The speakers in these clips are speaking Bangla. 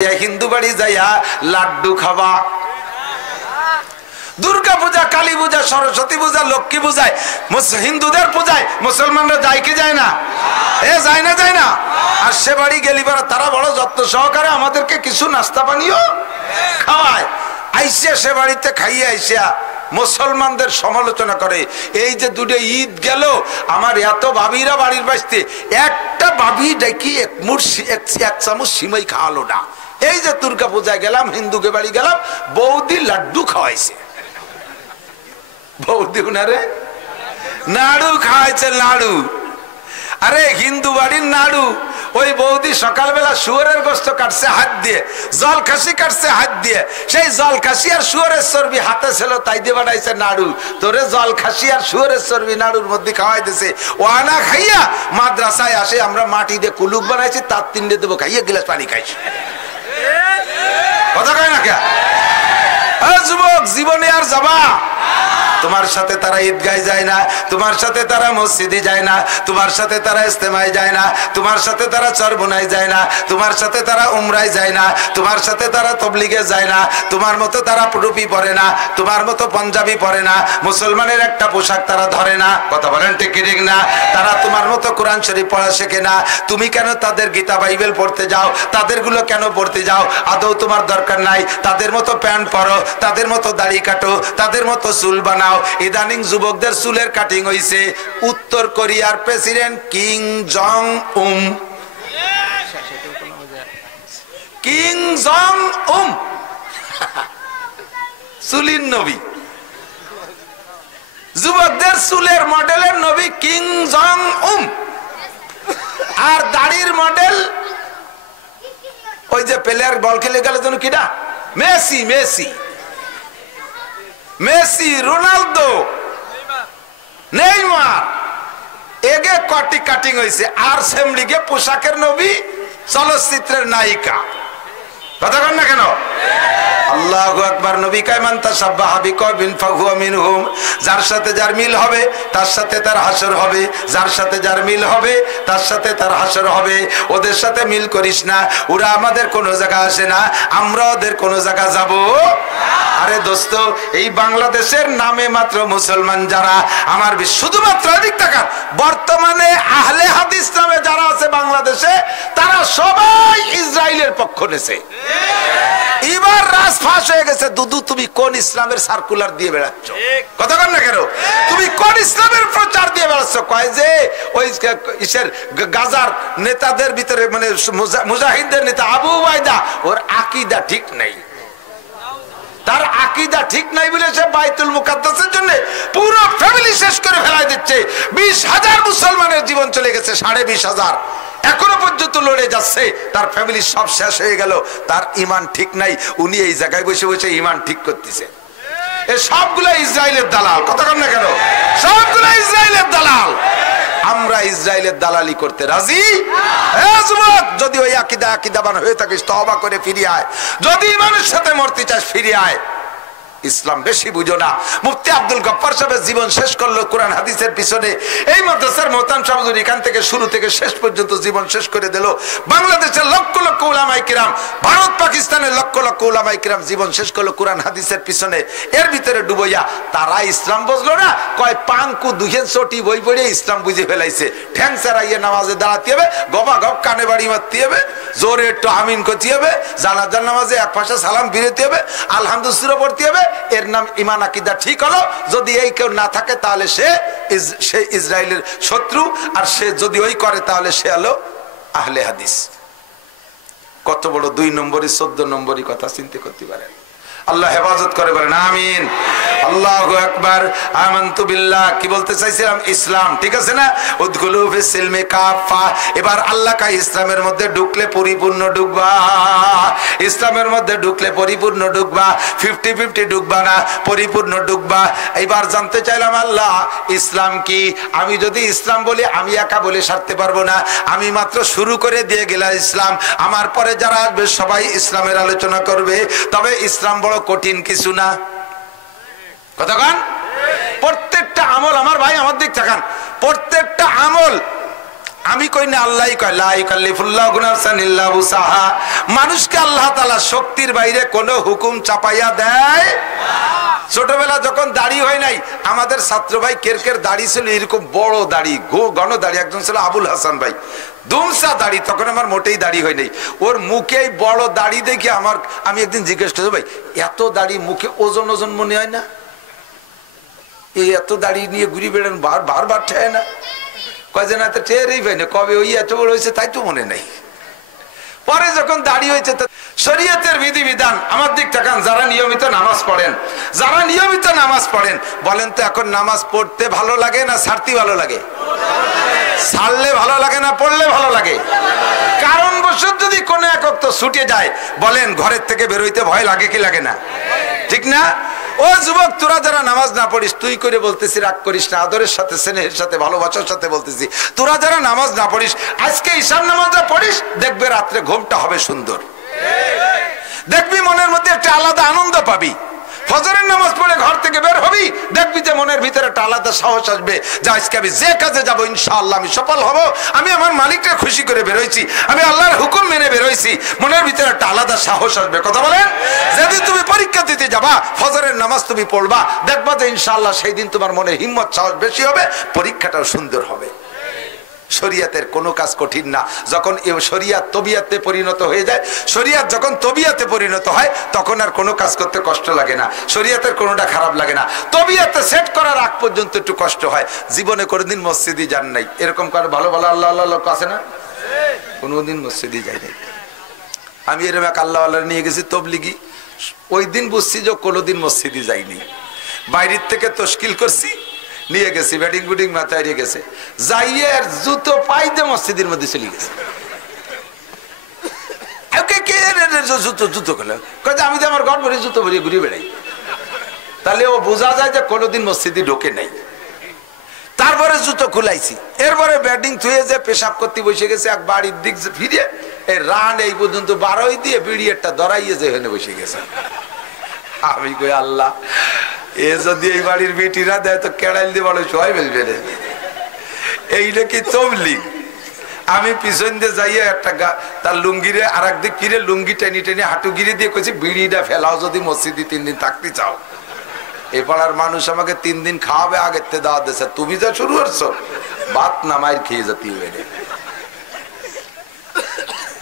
হিন্দু বাড়ি যাইয়া লাড্ডু খাবা। দুর্গা পূজা, কালী পূজা, সরস্বতী পূজা, লক্ষ্মী পূজায় হিন্দুদের পূজায় মুসলমানরা যায় কি যায় না? যায় না, যায় না। আর সে বাড়ি গেলি তারা বড় যত্ন সহকারে আমাদেরকে কিছু নাস্তা পানীয় খাওয়ায়। আইসিয়া সে বাড়িতে খাইয়ে আইসিয়া মুসলমানদের সমালোচনা করে। এই যে দুটো ঈদ গেল, আমার এত ভাবিরা বাড়ির বাঁচতে একটা ভাবি ডাকি এক চামচ সিমাই খাওয়ালো না। এই যে দুর্গা পূজায় গেলাম, হিন্দুকে বাড়ি গেলাম, বৌদি লাড্ডু খাওয়াইছে। বৌদি উনারে নাড়ু খাওয়াইছে, নাড়ু। আরে হিন্দু বাড়ির নাড়ু। ওই বৌদি সকালবেলা শুয়োরের গোস্ত কাটছে হাত দিয়ে, জল খাসি কাটছে হাত দিয়ে। সেই জল খাসি আর শুয়োরের চর্বি হাতে ছিল, তাই দিয়ে বানাইছে নাড়ু। তোরে জল খাসি আর শুয়োরের চর্বি নাড়ুর মধ্যে খাওয়াই দিছে। ও আনা খাইয়া মাদ্রাসায় আসে, আমরা মাটি দিয়ে কুলুক বানাইছি, তার তিনটে দেবো, খাইয়া গিলাস পানি খাইছি। কথা কয় না কে? যুবক, জীবনে আর যাবা? তোমার সাথে তারা ঈদগায় যায় না, তোমার সাথে তারা মসজিদে যায় না, তোমার সাথে তারা ইস্তেমায় যায় না, তোমার সাথে তারা চরবনায় যায় না, তোমার সাথে তারা উমরায় যায় না, তোমার সাথে তারা তবলিগে যায় না, তোমার মতো তারা টুপি পরে না, তোমার মতো পাঞ্জাবি পরে না, মুসলমানের একটা পোশাক তারা ধরে না। কথা বলেন ঠিক কি ঠিক না? তারা তোমার মতো কোরআন শরীফ পড়া শেখে না। তুমি কেন তাদের গীতা বাইবেল পড়তে যাও? তাদেরগুলো কেন পড়তে যাও? আদৌ তোমার দরকার নাই। তাদের মতো প্যান্ট পরো, তাদের মতো দাড়ি কাটো, তাদের মতো চুল বানাও। ইদানিং যুবকদের চুলের কাটিং হইছে উত্তর কোরিয়ার প্রেসিডেন্ট কিং জং উম। কিং জং উম চুলির নবী, যুবকদের চুলের মডেলের নবী কিং জং উম। আর দাড়ির মডেল ওই যে প্লেয়ার বল খেলে গেল যেন কিনা, Messi. Messi, Messi, Ronaldo, Neymar, এগে কটি কাটিং হয়েছে। আর সেম লিগে পোশাকের নবী, চলচ্চিত্রের নায়িকা। কথা কন না কেন? আল্লাহু আকবার। নবী কয় মান তাশাব্বাহা বিকওমিন ফাহুয়া মিনহুম। যার সাথে যার মিল হবে তার সাথে তার হাসর হবে, যার সাথে যার মিল হবে তার সাথে তার হাসর হবে। ওদের সাথে মিল করিস না, ওরা আমাদের কোনো জায়গা আসে না, আমরা ওদের কোনো জায়গা যাব। আরে দোস্ত, এই বাংলাদেশের নামে মাত্র মুসলমান যারা, আমার শুধুমাত্র এদিক তাকান, বর্তমানে আহলে হাদিস নামে যারা আছে বাংলাদেশে, তারা সবাই ইসরায়েলের পক্ষ নেছে। এবার রাজ ফাঁস হয়ে গেছে। দুদু, তুমি কোন ইসলামের সার্কুলার দিয়ে বেড়াচ্ছ? কথা বল না কেন? তুমি কোন ইসলামের প্রচার দিয়ে বেড়াচ্ছ? কয় যে ওই গাজার নেতাদের ভিতরে, মানে মুজাহিদদের নেতা আবু উবাইদা, ওর আকীদা ঠিক নাই। তার আকীদা ঠিক নাই বলে সে বাইতুল মুকাদ্দাসের জন্য পুরো ফ্যামিলি শেষ করে ফেলাই দিচ্ছে। 20,000 মুসলমানের জীবন চলে গেছে, 20,500 এখনো পর্যন্ত লড়ে যাচ্ছে। তার ফ্যামিলি সব শেষ হয়ে গেল। তার ইমান ঠিক নাই, উনি এই জায়গায় বসে বসে ইমান ঠিক করতেছে। এই সবগুলো ইসরায়েলের দালাল। কথা কন না কেন? সবগুলো ইসরায়েলের দালাল। আমরা ইসরায়েলের দালালি করতে রাজি? যুবক, যদি ওই আকীদাবান হয়ে থাকিস, তওবা করে ফিরে আয়। যদি ইমানের সাথে মরতে চাস, ফিরে আয়। ইসলাম বেশি বুঝো না। মুফতি আব্দুল গফফার সাহেব জীবন শেষ করলো কোরআন হাদিসের পিছনে। এই মাদ্রাসার মোহতারাম সাহেব এখান থেকে শুরু থেকে শেষ পর্যন্ত জীবন শেষ করে দিল। বাংলাদেশের লক্ষ লক্ষ উলামায়ে কিরাম, ভারত পাকিস্তানের লক্ষ লক্ষ উলামায়ে কিরাম জীবন শেষ করলো কোরআন হাদিসের পিছনে। এর ভিতরে ডুবইয়া তারা ইসলাম বুঝলো না। কয় পাঙ্কু দুহেন চটি বই পড়ে ইসলাম বুঝে ফেলাইছে। ঠ্যাং চারাইয়ে নামাজে দাঁড়াতে হবে, গবা গপ কানে বাড়ি মারতে হবে, জোরে একটু আমিন করতে হবে, জানাজার নামাজে এক পাশে সালাম ফিরেতে হবে, আলহামদুলিল্লাহ পড়তে হবে। এর নাম ইমান আকীদা ঠিক হলো। যদি এই কেউ না থাকে তাহলে সে ইসরায়েলের শত্রু, আর সে যদি ওই করে তাহলে সে হলো আহলে হাদিস। কত বড় 2 নম্বরই 14 নম্বরই কথা চিন্তা করতে পারেন। আল্লাহ হেফাজত করে, বলেন আমিন। আল্লাহু আকবার। আমানতু বিল্লাহ কি বলতে চাইছিলাম? ইসলাম, ঠিক আছে না? উদখুলু ফিস সিলমি কাফা। এবার আল্লাহ কা ইসলামের মধ্যে ঢুকলে পরিপূর্ণ ঢুকবা। ইসলামের মধ্যে ঢুকলে পরিপূর্ণ ঢুকবা, 50-50 ঢুকবা না, পরিপূর্ণ ঢুকবা। এবার জানতে চাইলাম আল্লাহ ইসলাম কি? আমি যদি ইসলাম বলি, আমি একা বলে সারতে পারবো না। আমি মাত্র শুরু করে দিয়ে গেলাম ইসলাম। আমার পরে যারা আসবে সবাই ইসলামের আলোচনা করবে। তবে ইসলাম বড় কঠিন কিছু না। কথা কন? প্রত্যেকটা আমল, আমার ভাই আমার দিক তাকান, প্রত্যেকটা আমল আমি কই না, আল্লাহই কয় লা ইউকাল্লিফুল্লাহু নাফসান ইল্লা উসাহা। মানুষকে আল্লাহ তাআলা শক্তির বাইরে কোনো হুকুম চাপাইয়া দেয় না। ছোটবেলা যখন দাড়ি হয় নাই, আমাদের ছাত্র ভাই কেরকের দাড়ি ছিল এরকম বড় দাড়ি, ঘন দাড়ি। একজন ছিল আবুল হাসান ভাই, দুমসা দাড়ি, তখন আমার মোটেই দাড়ি হয় নাই। ওর মুখে বড় দাড়ি দেখে আমি একদিন জিজ্ঞেস করছি, ভাই এত দাড়ি মুখে ওজন ওজন মনে হয় না? এই এত দাড়ি নিয়ে ঘুরি বেড়ান বারবার ঠেয় না? কয় যে না, তো টেরই পাই না, কবে ওই এত বড় হয়েছে তাই তো মনে নাই। পরে যখন দাড়ি হয়েছে, শরীয়তের বিধিবিধান আমার দিক তাকান। যারা নিয়মিত নামাজ পড়েন, যারা নিয়মিত নামাজ পড়েন, বলেন তো এখন নামাজ পড়তে ভালো লাগে না ছাড়তে ভালো লাগে? ছাড়লে ভালো লাগে না পড়লে ভালো লাগে? কারণবশত যদি কোনো এক ওয়াক্ত ছুটে যায়, বলেন ঘরের থেকে বেরোইতে ভয় লাগে কি লাগে না? ঠিক না? ও যুবক, তোরা যারা নামাজ না পড়িস, তুই করে বলতেছি, রাগ করিস না, আদরের সাথে স্নেহের সাথে ভালোবাসার সাথে বলতেছি, তোরা যারা নামাজ না পড়িস, আজকে ঈশার নামাজটা পড়িস, দেখবে রাত্রে ঘুমটা হবে সুন্দর, দেখবি মনের মধ্যে একটা আলাদা আনন্দ পাবি। ফজরের নামাজ পড়ে ঘর থেকে বের হবি, দেখবি যে মনের ভিতরে একটা আলাদা সাহস আসবে যে আজকে আমি যে কাজে যাবো ইনশাআল্লাহ আমি সফল হব, আমি আমার মালিককে খুশি করে বেরোইছি, আমি আল্লাহর হুকুম মেনে বেরোইছি, মনের ভিতরে একটা আলাদা সাহস আসবে। কথা বলেন? যেদিন তুমি পরীক্ষা দিতে যাবা, ফজরের নামাজ তুমি পড়বা, দেখবা যে ইনশাআল্লাহ সেই দিন তোমার মনে হিম্মত সাহস বেশি হবে, পরীক্ষাটাও সুন্দর হবে। শরিয়াতের কোনো কাজ কঠিন না। যখন শরিয়াত তবিয়াতে পরিণত হয়ে যায়, শরিয়াত যখন তবিয়াতে পরিণত হয়, তখন আর কোনো কাজ করতে কষ্ট লাগে না, শরিয়াতের কোনোটা খারাপ লাগে না। তবিয়াতে সেট করার আগ পর্যন্ত একটু কষ্ট হয়। জীবনে কোনোদিন মসজিদে যান নাই, এরকম করে ভালো ভালো আল্লাহ আল্লাহ লোক আছে না? কোনোদিন মসজিদে যাই নাই। আমি এরকম এক আল্লাহ আল্লাহ নিয়ে গেছি তবলিগি, ওই দিন বুঝছি যে কোনোদিন মসজিদে যাইনি। বাইরের থেকে তশকিল করছি, নিয়ে গেছি, ব্যাটিং বুটিং মাথায় রেখে গেছে, যাইয়ে জুতো পাইতে মসজিদের মধ্যে চলে গেছে। জুতো খেলে আমি তো আমার ঘর ভরে জুতো ভরিয়ে ঘুরে বেড়াই, তাহলে ও বোঝা যায় যে কোনোদিন মসজিদে ঢোকে নাই। তারপরে জুতো খুলাইছি, এরপরে ব্যাটিং থুয়ে যে পেশাব করতে বসে গেছে, এক বাড়ির দিক ফিরে এই রান এই পর্যন্ত 12 দিয়ে বিড়িয়েরটা ধরাইয়ে যে হেনে বসে গেছে। আমি কই আল্লাহ, এ যদি এই বাড়ির বেটিরা দেয় তো কেড়াইল দিয়ে বড় সবাই ফেলবে রে, এইটা কি তবলিগ? আমি পিছন দিয়ে যাইয়া একটা তার লুঙ্গিরে আর একদিক ফিরে লুঙ্গি টেনে টেনে হাঁটু গিরে দিয়ে কইছি, বিড়িটা ফেলাও যদি মসজিদে 3 দিন থাকতে চাও। এ পাড়ার মানুষ আমাকে 3 দিন খাওয়াবে, আগের থেকে দাওয়াত দিয়েছে, তুমি যা শুরু করছো ভাত না মায়ের খেয়ে যেতে হবে।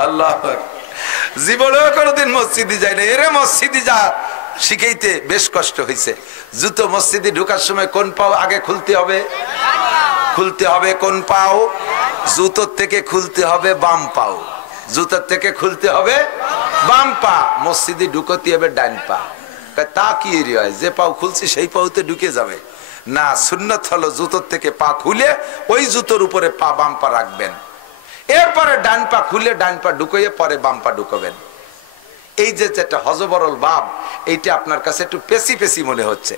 আল্লাহ, জীবনেও কোনোদিন মসজিদে যাই না। এরে মসজিদে যা শিখাইতে বেশ কষ্ট হয়েছে। জুতো মসজিদে ঢোকার সময় কোন পাও আগে খুলতে হবে? খুলতে হবে কোন পাও? জুতোর থেকে খুলতে হবে বাম পাও, জুতোর থেকে খুলতে হবে বাম পা। মসজিদে ঢুকতে হবে ডান পা। তা কি হয়, যে পাও খুলছি সেই পাওতে ঢুকে যাবে না? সুন্নত হলো জুতোর থেকে পা খুলে ওই জুতোর উপরে পা বাম পা রাখবেন, এরপরে ডান পা খুলে ডান পা ঢুকিয়ে পরে বাম পা ঢুকাবেন। এই যে যেটা হজবরল বাব, এইটা আপনার কাছে একটু পেশি পেশি মনে হচ্ছে।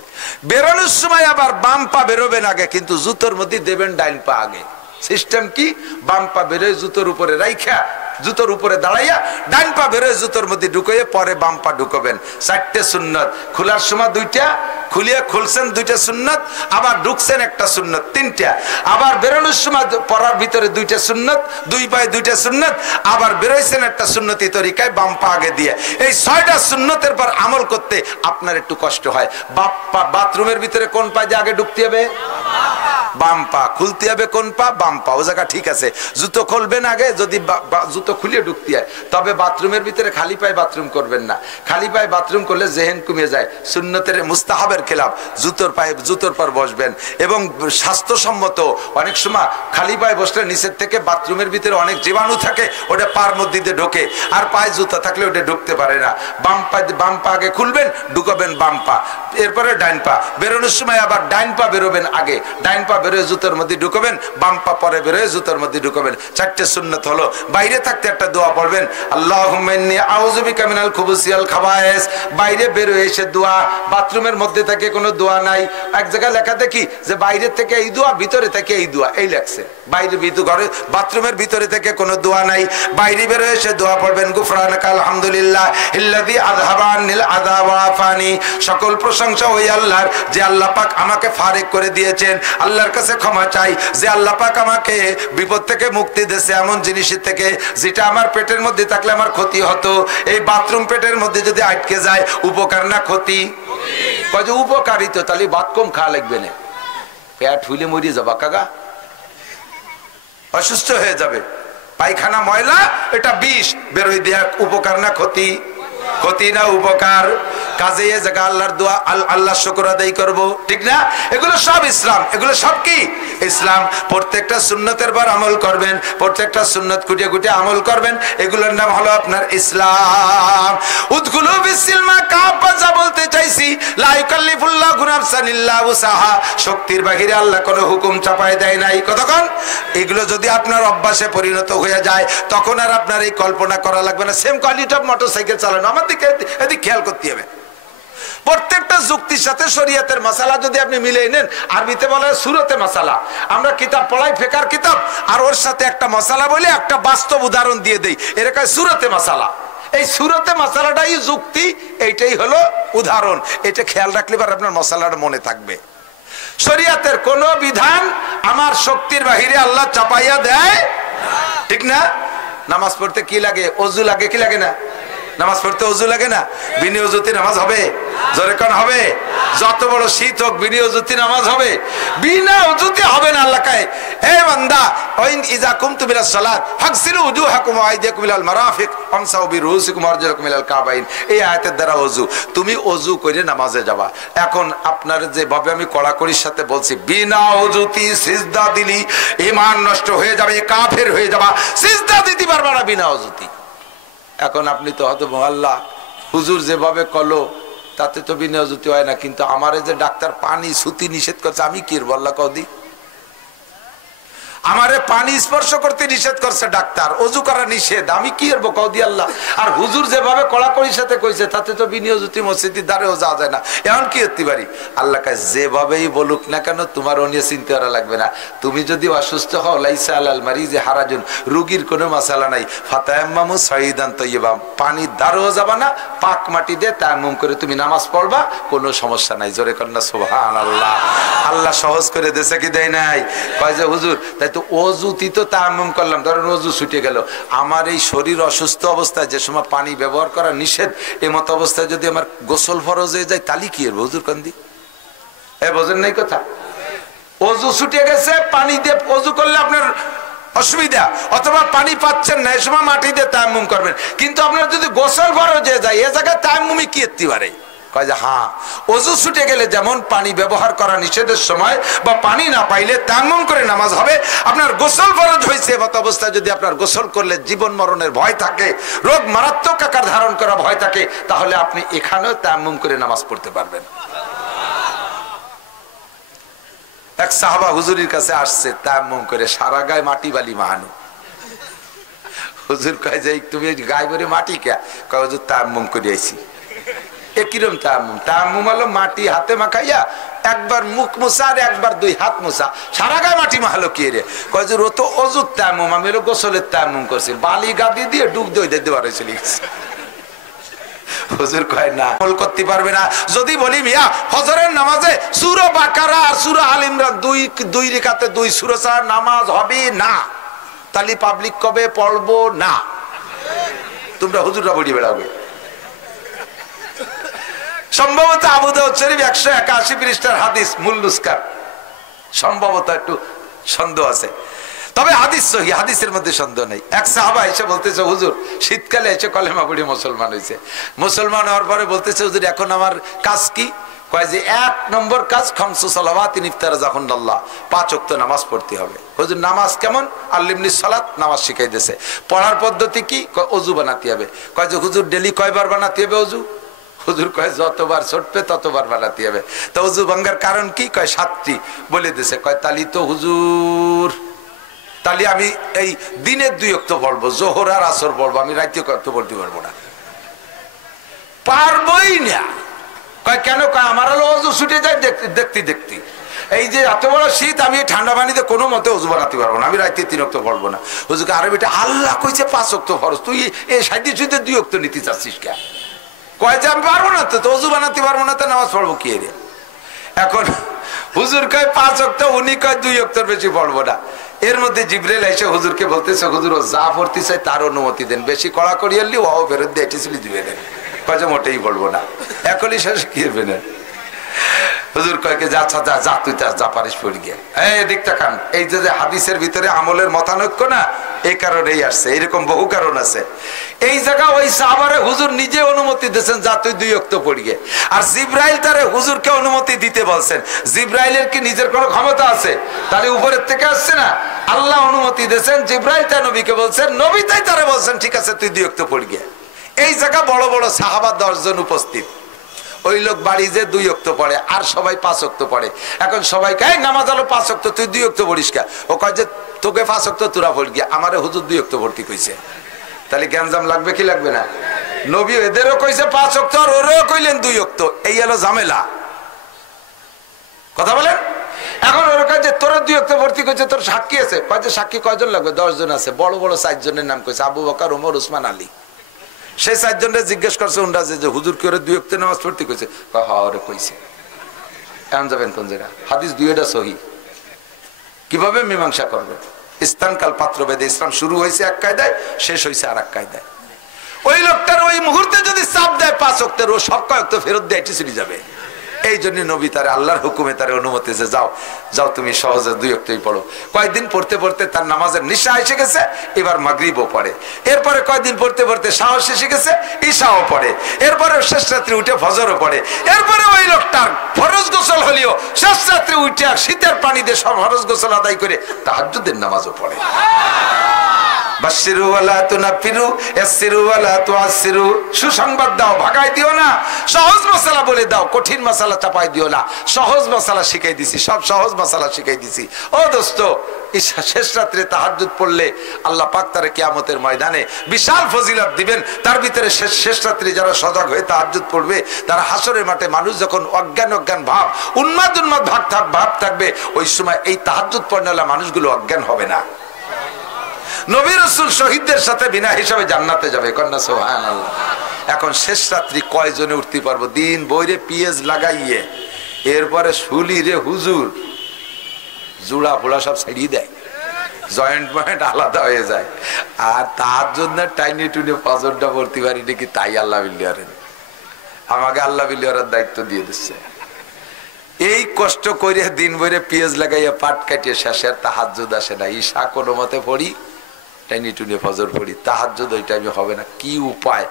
বেরোনোর সময় আবার বাম পা বেরোবেন আগে, কিন্তু জুতোর মধ্যে দেবেন ডাইন পা আগে। সিস্টেম কি? বাম পা বেরোয় জুতোর উপরে রাইখা, জুতোর উপরে দাঁড়াইয়া ডাইন পা বেরোয় জুতোর মধ্যে ঢুকিয়ে পরে বাম পা ঢুকাবেন। 4টে সুন্নত। খোলার সময় 2টা, খুলিয়ে খুলছেন 2টা সুন্নত, আবার ঢুকছেন একটা সুন্নত, 3টা। আবার বেরোনোর সময় পরার ভিতরে 2টা সুন্নত, 2 পায়ে 2টা সুন্নত, আবার বেরোইছেন একটা সুন্নতি তরিকায় বাম পা আগে দিয়ে। এই 6টা সুন্নতের পর আমল করতে আপনার একটু কষ্ট হয়। বাথরুমের ভিতরে কোন পা দিয়ে আগে ঢুকতে হবে? বাম পা। খুলতে হবে কোন পা? বাম পা। ও জায়গা ঠিক আছে। জুতো খুলবেন আগে, যদি জুতো খুলে ঢুকতে হয়। তবে বাথরুমের ভিতরে খালি পায়ে বাথরুম করবেন না। খালি পায়ে বাথরুম করলে জেহেন কমে যায়, সুন্নতের মুস্তাহাবের খেলাফ। জুতোর পায়ে জুতোর পর বসবেন। এবং স্বাস্থ্যসম্মত, অনেক সময় খালি পায়ে বসলে নিচের থেকে বাথরুমের ভিতরে অনেক জীবাণু থাকে, ওটা পার মধ্যে দিয়ে ঢোকে, আর পায়ে জুতা থাকলে ওটা ঢুকতে পারে না। বাম পা আগে খুলবেন, ঢুকাবেন বাম পা, এরপরে ডাইন পা। বেরোনোর সময় আবার ডাইন পা বেরোবেন আগে, ডাইন পা বেরোয় জুতোর মধ্যে ঢুকাবেন, বাম পা পরে বেরোয় জুতোর মধ্যে ঢুকাবেন। 4টে সুন্নত হলো। বাইরে থাকতে একটা দোয়া পড়বেন, আল্লাহুম্মা ইন্নী আউযু বিকা মিনাল খুবুসি ওয়াল খাবায়েস। বাইরে বের হয়ে এসে দোয়া। বাথরুমের মধ্যে থেকে কোনো দোয়া নাই। এক জায়গায় লেখা দেখি যে বাইরে থেকে এই দোয়া, ভিতরে থেকে এই দোয়া, এই লেখছে। বাইরে ভিতর ঘরে বাথরুমের ভিতরে থেকে কোনো দোয়া নাই, বাইরে বের হয়ে এসে দোয়া পড়বেন গুফরানাকা আলহামদুলিল্লাহ ইল্লাযী আযহাবা আন্নিল আযা ওয়া আফানি। সকল প্রশংসা ওই আল্লাহর যে আল্লাহ পাক আমাকে ফারেক করে দিয়েছেন। আল্লাহর কাছে ক্ষমা চাই যে আল্লাহ পাক আমাকে বিপদ থেকে মুক্তি দিয়েছে, এমন জিনিসের থেকে যেটা আমার পেটের মধ্যে থাকলে আমার ক্ষতি হতো। এই বাথরুম পেটের মধ্যে যদি আটকে যায় উপকার না ক্ষতি? কয় যে উপকারিত, তাহলে ভাত কম খাওয়া লাগবে না, পেট হইলে মরিয়ে যাবা কাকা, অসুস্থ হয়ে যাবে। পায়খানা ময়লা এটা বিষ, বেরোই দেয়া উপকার না ক্ষতি? ক্ষতি না উপকার? কাজে এ জায়গা আল্লাহর দোয়া, আল্লাহ শুকর আদায় করবো, ঠিক না? এগুলো সব ইসলাম, এগুলো সব কি ইসলাম। প্রত্যেকটা সুন্নতের পর আমল করবেন, প্রত্যেকটা সুন্নত কুটিয়ে কুটিয়ে আমল করবেন, এগুলোর নাম হলো আপনার ইসলাম। উদখুলু বিসমিল্লাহ কাফা, যা বলতে চাইছি লা ইউকাল্লিফুল্লাহু নাফসান ইল্লা উসাহা, শক্তির বাহিরে আল্লাহ কোনো হুকুম চাপায় দেয় নাই। কতক্ষণ এগুলো যদি আপনার অভ্যাসে পরিণত হয়ে যায় তখন আর আপনার এই কল্পনা করা লাগবে না সেম কোয়ালিটি অফ মোটরসাইকেল চালানো। আমার দিকে এদিকে খেয়াল করতে হবে। প্রত্যেকটা যুক্তির সাথে শরীয়তের মাসালা যদি আপনি মিলিয়ে নেন, আরবিতে বলা হয় সুরতে মাসালা। আমরা কিতাব পড়াই ফিকহের কিতাব, আর ওর সাথে একটা মাসালা বলে একটা বাস্তব উদাহরণ দিয়ে দেই, এরকম সুরতে মাসালা। এই সুরতে মাসালাটাই যুক্তি, এইটাই হলো উদাহরণ। এটা খেয়াল রাখলে পর আপনার মশালাটা মনে থাকবে। শরীয়তের কোন বিধান আমার শক্তির বাহিরে আল্লাহ চাপাইয়া দেয়, ঠিক না? নামাজ পড়তে কি লাগে? অজু লাগে, কি লাগে না? নামাজ পড়তে অজু লাগে না? বিনি অজুতে নামাজ হবে? জোরে কোন হবে? যত বড় শীত হোক বিনি অজুতে নামাজ হবে? বিনা অজুতে হবে না। আল্লাহ কয় হে বান্দা ওয়াইন ইযা কুমতুম ইলাস সালাত ফাগসিলু উজুহাকুম ওয়া আইদিয়াকুম ইলাল মারাফিক ওয়ামসাউ বিরুসিকুম ওয়া আরজুলাকুম ইলাল কাবাইন। এই আয়াতের দ্বারা অজু, তুমি অজু করে নামাজে যাবা। এখন আপনার যেভাবে আমি কড়াকড়ির সাথে বলছি বিনা অজুতি সিজদা দিলি ঈমান নষ্ট হয়ে যাবে, কাফের হয়ে যাবা, সিজদা দিতে পারবা না বিনা অজুতি। এখন আপনি তো হয়তো আল্লাহ হুজুর যেভাবে কলো তাতে তো বিনা অজুতি হয় না, কিন্তু আমারে যে ডাক্তার পানি সুতি নিষেধ করছে আমি কি আল্লাহ কদি? আমারে পানি স্পর্শ করতে নিষেধ করছে ডাক্তার, অজু করা নিষেধ, আমি কি করবো কদি আল্লাহ? আর হুজুর যেভাবে কড়াকড়ির সাথে কইছে তাতে তো বিনা অজুতি মসজিদের দ্বারেও যাওয়া যায় না, এখন কি করতে পারি? আল্লাহ কাছে যেভাবেই বলুক না কেন তোমার ও নিয়ে চিন্তা করা লাগবে না। তুমি যদি অসুস্থ হও লাইসা আলাল মারিজি হারাজুন, রুগীর কোনো মাসালা নাই। ফাতায়াম্মামু সাইয়িদান তাইয়্যিবা, পানির ধারেও যাবা না, পাক মাটি দিয়ে তায়াম্মুম করে তুমি নামাজ পড়বা, কোনো সমস্যা নাই। জোরে কন্যা সুবহানাল্লাহ। আল্লাহ সহজ করে দেশে কি দেয় নাই? কয় যে হুজুর তাই তো অজুতি তো তায়াম্মুম করলাম, ধরেন অজু ছুটে গেল, আমার এই শরীর অসুস্থ অবস্থায় যে সময় পানি ব্যবহার করা নিষেধ, এই মতো অবস্থায় যদি আমার গোসল ফরজ হয়ে যায় তাহলে কি হবে হুজুর? কান্দি এ বোঝেন নাই কথা? অজু ছুটে গেছে, পানি দিয়ে অজু করলে আপনার অসুবিধা, অথবা পানি পাচ্ছেন না, এই সময় মাটি দিয়ে তায়াম্মুম করবেন। কিন্তু আপনার যদি গোসল ফরজ হয়ে যায় এ জায়গায় তায়াম্মুমই কি করতে পারে? কয় যে হ্যাঁ, অজু ছুটে গেলে যেমন পানি ব্যবহার করা নিষেধের সময় বা পানি না পাইলে তায়াম্মুম করে নামাজ হবে, আপনার গোসল ফরজ হয়েছে এমত অবস্থায় যদি আপনার গোসল করলে জীবন মরণের ভয় থাকে, রোগ মারাত্মক আকার ধারণ করা ভয় থাকে, তাহলে আপনি এখানেও তায়াম্মুম করে নামাজ পড়তে পারবেন। এক সাহাবা হুজুরের কাছে আসছে তায়াম্মুম করে, সারা গায়ে মাটি বালি মাহানো। হুজুর কয় যে তুমি গায়ে ভরে মাটি কে? কয় হুজুর তায়াম্মুম করে আইছি। কিরম তায়াম্মুম? তায়াম্মুম হলো মাটি হাতে মাখাইয়া একবার মুখ মুছা আর একবার দুই হাত মুছা, সারা গায়ে মাটি মাখালো কি রে? কয় যে ও তো অজুর তায়াম্মুম, আমি হলো গোসলের তায়াম্মুম করছি, বালি গাদি দিয়ে ডুব দিয়ে দিতে পারে চলে গেছে। হুজুর কয় না, আমল করতে পারবে না। যদি বলি মিয়া ফজরের নামাজে সূরা বাকারা আর সূরা আল ইমরান দুই রাকাতে দুই সূরা ছাড়া নামাজ হবে না, তাহলে পাবলিক কবে পড়বো না? তোমরা হুজুররা বলি বেড়াবে। সম্ভবত আবু দাউদ শরীফ 181 পৃষ্ঠার হাদিস মূল নুসখার, সম্ভবত একটু সন্দেহ আছে, তবে হাদিস সহিহ, হাদিসের মধ্যে সন্দেহ নেই। এক সাহাবা এসে বলতেছে হুজুর শীতকালে এসে কলেমা পড়ে মুসলমান হয়েছে, মুসলমান হওয়ার পরে বলতেছে হুজুর এখন আমার কাজ কি? কয় যে 1 নম্বর কাজ খামসু সালাওয়াতিন ইফতার জাহুন্নাল্লাহ, 5 ওয়াক্ত নামাজ পড়তে হবে। হুজুর নামাজ কেমন? আল্লিমনি সালাত, নামাজ শিখাই দিয়েছে। পড়ার পদ্ধতি কি? অজু বানাতে হবে। কয় যে হুজুর ডেলি কয়বার বানাতে হবে অজু? হুজুর কয় যতবার ছুটবে ততবার বানাতে হবে। তো অজু ভাঙ্গার কারণ কি? কয় 7টি বলে দিয়েছে। কয় তালি তো হুজুর, তাহলে আমি এই দিনের 2 ওয়াক্ত পড়বো, জোহর আর আসর পড়বো, আমি রাতে কত পড়তে পারবো না, পারবোই না। কয় কেন? কয় আমার হলো অজু ছুটে যায় দেখতে দেখতে, এই যে এত বড় শীত, আমি ঠান্ডা পানিতে কোনো মতে ওযু বানাতে পারবো না, আমি রাতে 3 ওয়াক্ত পড়বো না। হুজুরকে আরে বেটা আল্লাহ কইছে 5 ওয়াক্ত ফরজ, তুই এই সাইডে সুইতে 2 ওয়াক্ত নিতে চাচ্ছিস কে? কয় যে আমি পারবো না, তো ওযু বানাতে পারবো না, তো নামাজ পড়বো কি রে? এখন হুজুর কয় 5 ওয়াক্ত, উনি কয় 2 ওয়াক্তর বেশি পড়বো না। এর মধ্যে জিবরাইল এসে হুজুরকে বলতেছে, হুজুর ও যা পড়তে চাই তার অনুমতি দেন, বেশি কড়াকড়ি হলি ও ফেরত দিয়ে এটি চলে দিবেন, কয় যে মোটেই পড়বো না। এখনই শেষ কি হবে না? হুজুর কয়েকে যা যা যা তুই যা পারিস পড়ি গিয়ে। এই দিকটা খান, এই যে হাদিসের ভিতরে আমলের মতানৈক্য না, এই কারণেই আসছে, এরকম বহু কারণ আছে। এই জায়গা ওই সাহাবারে হুজুর নিজে অনুমতি দিয়েছেন, যা তুই 2 ওয়াক্ত পড়ি গে। আর জিবরাইল তারে হুজুরকে অনুমতি দিতে বলছেন। জিবরাইলের কি নিজের কোনো ক্ষমতা আছে? তাহলে উপরের থেকে আসছে না, আল্লাহ অনুমতি দিয়েছেন, জিবরাইল তার নবীকে বলছেন, নবী তাই তারে বলছেন ঠিক আছে তুই 2 ওয়াক্ত পড়ি গে। এই জায়গা বড় বড় সাহাবা 10 জন উপস্থিত। ওই লোক বাড়ি যে 2 ওয়াক্ত পড়ে, আর সবাই 5 ওয়াক্ত পড়ে। এখন সবাই কয় নামাজ হলো 5 ওয়াক্ত, তুই 2 ওয়াক্ত পড়িস কে? ও কয় যে তোকে 5 ওয়াক্ত তোরা পড় গিয়া, আমারে হুজুর 2 ওয়াক্ত ভর্তি কইছে। তাহলে গ্যাঞ্জাম লাগবে কি লাগবে না? নবী এদেরও কইছে 5 ওয়াক্ত, আর ওরেও কইলেন 2 ওয়াক্ত। এই হলো ঝামেলা, কথা বলেন। এখন ওর কাছে যে তোরা 2 ওয়াক্ত ভর্তি কইছে, তোর সাক্ষী আছে? কয় যে সাক্ষী কয়জন লাগবে? 10 জন আছে। বড় বড় 4 জনের নাম কইছে, আবু বকর, ওমর, উসমান, আলী। সেই 4 জনের জিজ্ঞেস করছে উনরা যে হুজুর কি ওরে 2 ওয়াক্ত নামাজ পড়তে কইছে? হ্যাঁ ওরে কইছে। এখন যাবেন কোন জায়গা? হাদিস 2টা সহি, কিভাবে মীমাংসা করবে? স্থান কাল পাত্র ভেদে ইসলাম শুরু হয়েছে এক কায়দায়, শেষ হয়েছে আর এক কায়দায়। ওই লোকটার ওই মুহূর্তে যদি চাপ দেয় 5 ওয়াক্তের, ও সব কয়েক ফেরত দিয়ে এটি চলে যাবে। এই জন্য নবী তার আল্লাহর হুকুমে তার অনুমতি যে যাও যাও তুমি সহজে 2 ওয়াক্তই পড়ো। কয়েকদিন পড়তে পড়তে তার নামাজের নিশা এসে গেছে, এবার মাগরিবও পড়ে। এরপরে কয়েকদিন পড়তে পড়তে সাহস এসে গেছে, ঈশাও পড়ে। এরপরে শেষ রাত্রে উঠে ফজরও পড়ে। এরপরে ওই লোকটার ফরজ গোসল হলেও শেষ রাত্রে উঠে আর শীতের পানি দিয়ে সব ফরজ গোসল আদায় করে তাহাজ্জুদের নামাজও পড়ে। সুসংবাদ দাও, ভাগাই দিও না। সহজ মশলা বলে দাও, কঠিন মশলা চাপাই দিও না। সহজ মশলা শিখাই দিছি, সব সহজ মশলা শিখাই দিছি। ও দোস্ত, শেষ রাত্রে তাহাজ্জুদ পড়লে আল্লাহ পাক তারে কিয়ামতের ময়দানে বিশাল ফজিলত দিবেন। তার ভিতরে শেষ রাত্রে যারা সজাগ হয়ে তাহাজ্জুদ পড়বে, তারা হাসরের মাঠে মানুষ যখন অজ্ঞান অজ্ঞান ভাব, উন্মাদ উন্মাদ ভাব থাকবে, ওই সময় এই তাহাজ্জুদ পড়নেওয়ালা মানুষগুলো অজ্ঞান হবে না। নবী রাসূল শহীদদের সাথে বিনা হিসাবে জান্নাতে যাবে, কন্যা সুবহানাল্লাহ। এখন শেষ রাত্রি কয়জনে উঠতে পারবো? দিন বইরে পিএস লাগাইয়ে, এরপরে শুলি রে হুজুর জুড়া ফোড়া সব ছাড়িয়ে দেয়, জয়েন্ট পয়েন্ট আলাদা হয়ে যায়। আর তার জন্য টাইনি টুনে ফজরটা পড়তে পারি নাকি, তাই আল্লাহ বিল্লাহের আমাকে আল্লাহ বিল্লাহের দায়িত্ব দিয়ে দিচ্ছে। এই কষ্ট করে দিন বইরে পিএস লাগাইয়া পাট কাটিয়ে শেষের তাহাজ্জুদ আসে না। ঈশা কোনো মতে পড়ি, টাইনি টুনে ফজর পড়ি, তাহাজ্জুদ ওই টাইমে হবে না। কি উপায়?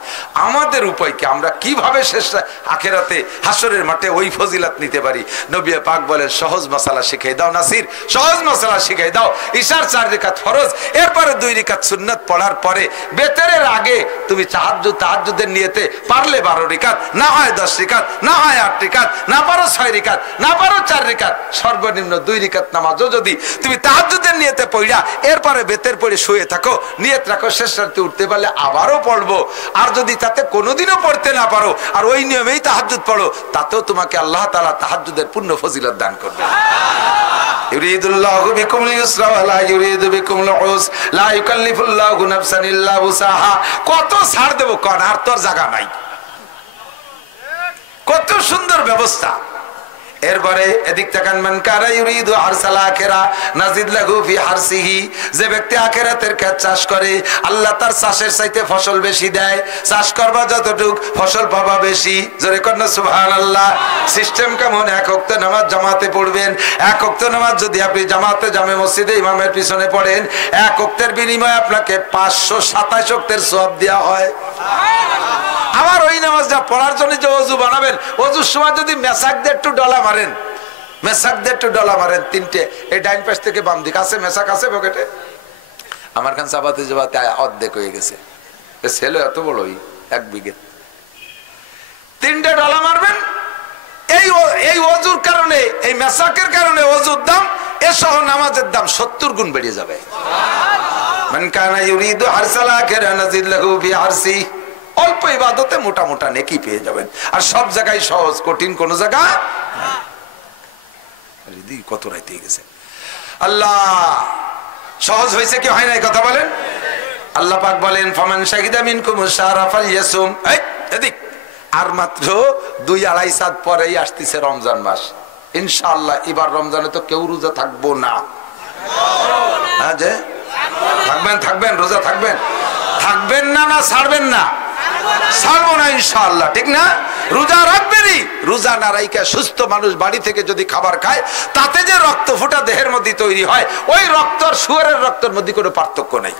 আমাদের উপায় কি? আমরা কিভাবে শেষ আখেরাতে হাসরের মাঠে ওই ফজিলত নিতে পারি? নবী পাক বলেন সহজ মশলা শিখাই দাও নাসির, সহজ মশলা শিখাই দাও। ঈশার 4 রাকাত ফরজ, এরপরে 2 রাকাত সুন্নাত পড়ার পরে বেতেরের আগে তুমি তাহাজ্জুদের নিয়তে পারলে 12 রাকাত, না হয় 10 রাকাত, না হয় 8 রাকাত, না পারো 6 রাকাত, না পারো 4 রাকাত, সর্বনিম্ন 2 রাকাত নামাজও যদি তুমি তাহাজ্জুদের নিয়তে পড়া, এরপরে বেতের পড়ে শুয়ে থাকো, নিয়ত রাখো শেষ রাতে উঠতে পারলে আবারও পড়বো। আর যদি তাতে কোনোদিনও পড়তে না পারো আর ওই নিয়মেই তাহাজ্জুদ পড়ো, তাতেও তোমাকে আল্লাহ তাআলা তাহাজ্জুদের পূর্ণ ফজিলত দান করবে। ইউরিদুল্লাহু বিকুমুল ইউসরা ওয়া লা ইউরিদু বিকুমুল উসরা, লা ইউকাল্লিফুল্লাহু নাফসান ইল্লা উসাহা। কত ছাড় দেব কোন, আর তোর জায়গা নাই। কত সুন্দর ব্যবস্থা। এরপরে এদিক তাকান, মান কারা ইউরিদু হারসাল আখিরা নাজিদ লাহু ফি হারসিহি। যে ব্যক্তি আখিরাতের ক্ষেত চাষ করে, আল্লাহ তার চাষের চাইতে ফসল বেশি দেয়। চাষ করবা যতটুক, ফসল পাবা বেশি। জোরে কন্যা সুবহানাল্লাহ। সিস্টেম কেমন? 1 ওয়াক্ত নামাজ জামাতে পড়বেন। 1 ওয়াক্ত নামাজ যদি আপনি জামে মসজিদে ইমামের পিছনে পড়েন, 1 ওয়াক্তের বিনিময়ে আপনাকে 527 ওয়াক্তের সওয়াব দেওয়া হয়। আবার ওই নামাজটা পড়ার জন্য যে ওযু বানাবেন, ওযুর সময় যদি মেসাক দিয়ে একটু ডলা মারেন, তিনটে, এই ডাইন পাশ থেকে বাম দিক আছে মেসাক আছে পকেটে, আমার কাছে চাপাতে চাপাতে অর্ধেক হয়ে গেছে। ছেলে এত বড়ই 1 বিঘে, 3টে ডলা মারবেন। এই ওযুর কারণে, এই মেসাকের কারণে ওযুর দাম এসহ নামাজের দাম 70 গুণ বেড়ে যাবে। মান কানা ইউরিদু হারসাল আখিরা নাজিদ লাহু ফি হারসি। অল্প ইবাদতে মোটা মোটা নেকি পেয়ে যাবেন। আর সব জায়গায় সহজ, কঠিন কোন জায়গা। কত রাইতে গেছে। আল্লাহ সহজ হয়েছে কি হয় নাই কথা বলেন? আল্লাহ পাক বলেন ফামান শাহিদা মিনকুম শাহরা ফালইয়াসুম। এদিক আর মাত্র 2-2.5 সাত পরেই আসতেছে রমজান মাস। ইনশাআল্লাহ এবার রমজানে তো কেউ রোজা থাকবো না। হ্যাঁ যে থাকবেন রোজা থাকবেন না ছাড়বেন না? ছাড়বো না ইনশাআল্লাহ, ঠিক না? রোজা রাখবেনই। রোজা না রাইকা সুস্থ মানুষ বাড়ি থেকে যদি খাবার খায়, তাতে যে রক্ত ফুটা দেহের মধ্যে তৈরি হয়, ওই রক্ত আর শুয়োরের রক্তের মধ্যে কোনো পার্থক্য নেই।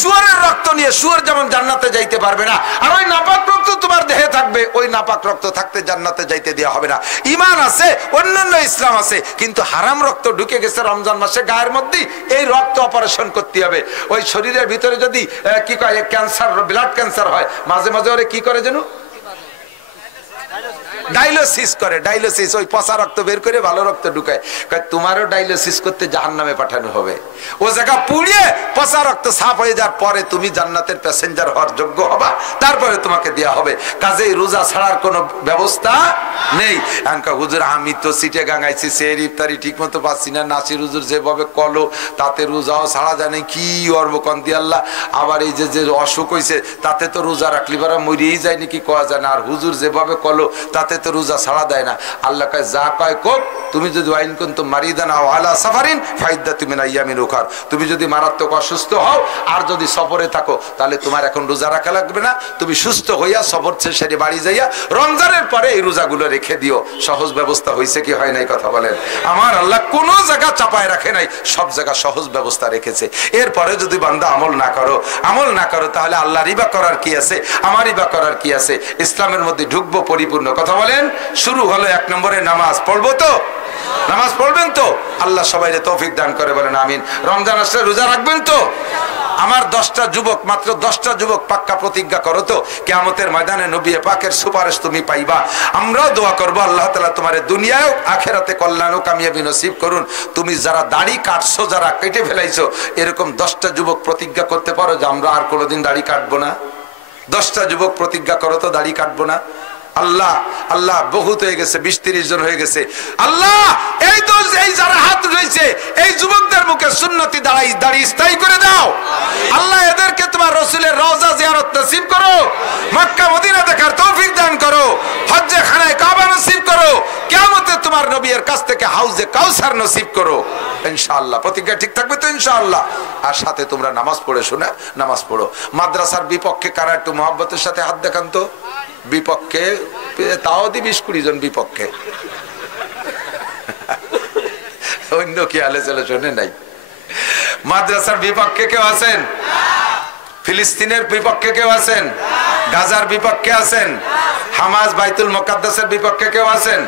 শুয়োরের রক্ত নিয়ে শুয়োর যেমন জান্নাতে যাইতে পারবে না, আর ওই নাপাক রক্ত তোমার দেহে থাকবে, ওই নাপাক রক্ত থাকতে জান্নাতে যাইতে দেওয়া হবে না। ঈমান আছে, অন্যান্য ইসলাম আছে, কিন্তু হারাম রক্ত ঢুকে গেছে রমজান মাসে গায়ের মধ্যে, এই রক্ত অপারেশন করতে হবে। ওই শরীরের ভিতরে যদি কি কয় ক্যান্সার, ব্লাড ক্যান্সার হয়, মাঝে মাঝে ওরে কি করে যেন ডায়ালিসিস করে। ডায়ালিসিস ওই পচা রক্ত বের করে ভালো রক্ত ঢুকায়। তোমারও ডায়ালিসিস করতে জাহান্নামে পাঠানো হবে। ও জায়গা পুড়িয়ে পচা রক্ত সাফ হয়ে যাওয়ার পরে তুমি জান্নাতের প্যাসেঞ্জার হওয়ার যোগ্য হবা, তারপরে তোমাকে দেয়া হবে। কাজেই রোজা ছাড়ার কোনো ব্যবস্থা নেই। হুজুর আমি তো সিটে গাঙাইছি, সের ইফতারি ঠিক মতো পাচ্ছি না, নাসির হুজুর যেভাবে কলো তাতে রোজাও ছাড়া জানে কি অর্ব কন্দি আল্লাহ। আবার এই যে অসুখ হয়েছে তাতে তো রোজা রাখলি বারা মরিয়েই যায় নাকি কোয়া যায় না, আর হুজুর যেভাবে কলো তাতে তো রোজা ছাড়া দেয় না। আল্লাহ কয় যা কয় কোক, তুমি যদি ওয়াইন কুনতু মারিদান আও আলা সাফারিন ফাইদ্দাতুম মিন আইয়ামিন উখার, তুমি যদি মারাত্মক অসুস্থ হও আর যদি সফরে থাকো, তাহলে তোমার এখন রোজা রাখা লাগবে না। তুমি সুস্থ হইয়া সফর ছেড়ে বাড়ি যাইয়া রমজানের পরে এই রোজাগুলো রেখে দিও। সহজ ব্যবস্থা হয়েছে কি হয় নাই কথা বলেন? আমার আল্লাহ কোন জায়গা চাপায় রাখে নাই, সব জায়গা সহজ ব্যবস্থা রেখেছে। এরপরে যদি বান্দা আমল না করো তাহলে আল্লাহ রিবা করার কি আছে, আমার রিবা করার কি আছে? ইসলামের মধ্যে ঢুকবো পরিপূর্ণ। কথা বলেন? শুরু হলো 1 নম্বরে নামাজ। পড়বো তো? নামাজ পড়বেন তো? আল্লাহ সবাইকে তৌফিক দান করে বলেন আমিন। রমজান আসলে রোজা রাখবেন তো? আমার 10টা যুবক, মাত্র 10টা যুবক পাক্কা প্রতিজ্ঞা করো তো কিয়ামতের ময়দানে নবী পাকের সুপারিশ তুমি পাইবা। আমরাও দোয়া করবো আল্লাহ তাআলা তোমার দুনিয়ায় আখিরাতে কল্যাণ ও কামিয়াবি নসিব করুন। তুমি যারা দাড়ি কাটছো, যারা কেটে ফেলাইছো, এরকম 10টা যুবক প্রতিজ্ঞা করতে পারো যে আমরা আর কোনোদিন দাড়ি কাটবো না। 10টা যুবক প্রতিজ্ঞা করো তো দাড়ি কাটবো না। আল্লাহ আল্লাহ বহুত হয়ে গেছে, 20-30 জন হয়ে গেছে। আল্লাহ এই তো এই যারা হাত রয়েছে এই যুবকদের মুখে সুন্নতি দাড়ি স্থায়ী করে দাও। আল্লাহ এদেরকে তোমার রাসূলের রওজা জিয়ারত নসিব করো, মক্কা মদিনা দেখার তৌফিক দান করো, হজ্জে খানায় কাবা নসিব করো, কিয়ামতে তোমার নবীর কাছ থেকে হাউজে কাউসার নসিব করো ইনশাআল্লাহ। প্রতিজ্ঞা ঠিক থাকবে তো ইনশাআল্লাহ? আর সাথে তোমরা নামাজ পড়ে শোনা, নামাজ পড়ো। মাদ্রাসার বিপক্ষে কারা একটু মহব্বতের সাথে হাত দেখান তো? বিপক্ষে তাও দি 20-20 জন বিপক্ষে, অন্য কি আলোচনা শুনে নাই? মাদ্রাসার বিপক্ষে কেউ আছেন? ফিলিস্তিনের বিপক্ষে কেউ আছেন? গাজার বিপক্ষে আছেন? হামাস বাইতুল মুকাদ্দাসের বিপক্ষে কেউ আছেন?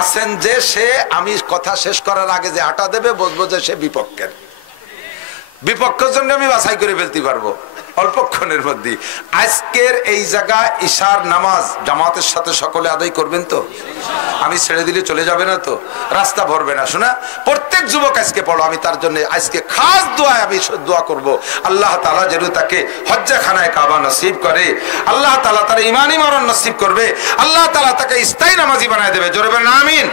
আছেন যে সে আমি কথা শেষ করার আগে যে আটা দেবে বুঝবো যে সে বিপক্ষের। বিপক্ষের জন্য আমি বাছাই করে ফেলতে পারবো অল্পক্ষণের মধ্যে। আজকের এই জায়গা ঈশার নামাজ জামাতের সাথে সকলে আদায় করবেন তো? আমি ছেড়ে দিলে চলে যাবে না তো? রাস্তা ভরবে না? শোনা, প্রত্যেক যুবক আজকে পড়ো। আমি তার জন্য আজকে খাস দোয়ায় আমি দোয়া করব, আল্লাহ তাআলা যেন তাকে হজ্জে খানায় কাবা নসিব করে, আল্লাহ তাআলা তার ঈমানি মরণ নসিব করবে, আল্লাহ তাআলা তাকে স্থায়ী নামাজি বানায় দেবে। জোরে বলেন আমিন।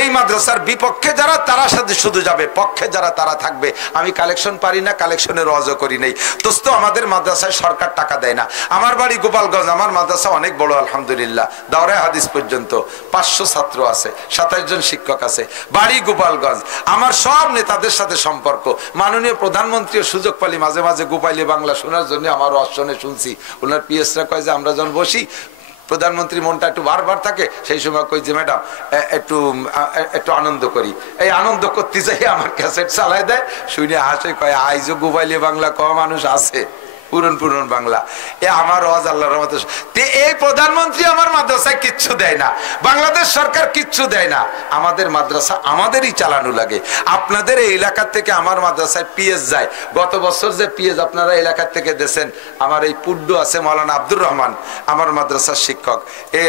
এই মাদ্রাসার বিপক্ষে যারা তারা সাথে শুধু যাবে, পক্ষে যারা তারা থাকবে। আমি কালেকশন পারি না, কালেকশনের ওয়াজও করি নাই। দোস্ত আমাদের মাদ্রাসায় সরকার টাকা দেয় না। আমার বাড়ি গোপালগঞ্জ, আমার মাদ্রাসা অনেক বড় আলহামদুলিল্লাহ, দাওরায়ে হাদিস পর্যন্ত 500 ছাত্র আছে, 27 জন শিক্ষক আছে, বাড়ি গোপালগঞ্জ। আমার সব নেতাদের সাথে সম্পর্ক। মাননীয় প্রধানমন্ত্রীও সুযোগ পালি মাঝে মাঝে গোপাইলে বাংলা শোনার জন্য আমার অশ্বনে শুনছি। ওনার পিএসরা কয় যে আমরা যখন বসি প্রধানমন্ত্রী মনটা একটু বারবার থাকে, সেই সময় কই যে ম্যাডাম একটু আনন্দ করি। এই আনন্দ করতে চাই আমার ক্যাসেট চালায় দেয়, শুনে হাসে, কয় আইজো গোপাইলে বাংলা কম মানুষ আছে, পুরন বাংলা। এ আমার ওয়াজ আল্লাহর রহমতে। এই প্রধানমন্ত্রী আমার মাদ্রাসায় কিচ্ছু দেয় না, বাংলাদেশ সরকার কিচ্ছু দেয় না। আমাদের মাদ্রাসা আমাদেরই চালানো লাগে। আপনাদের এই এলাকার থেকে আমার মাদ্রাসায় পিএস যায়। গত বছর যে পিএস আপনারা এলাকার থেকে দেন, আমার এই পুড্ডু আছে মাওলানা আব্দুর রহমান, আমার মাদ্রাসার শিক্ষক, এ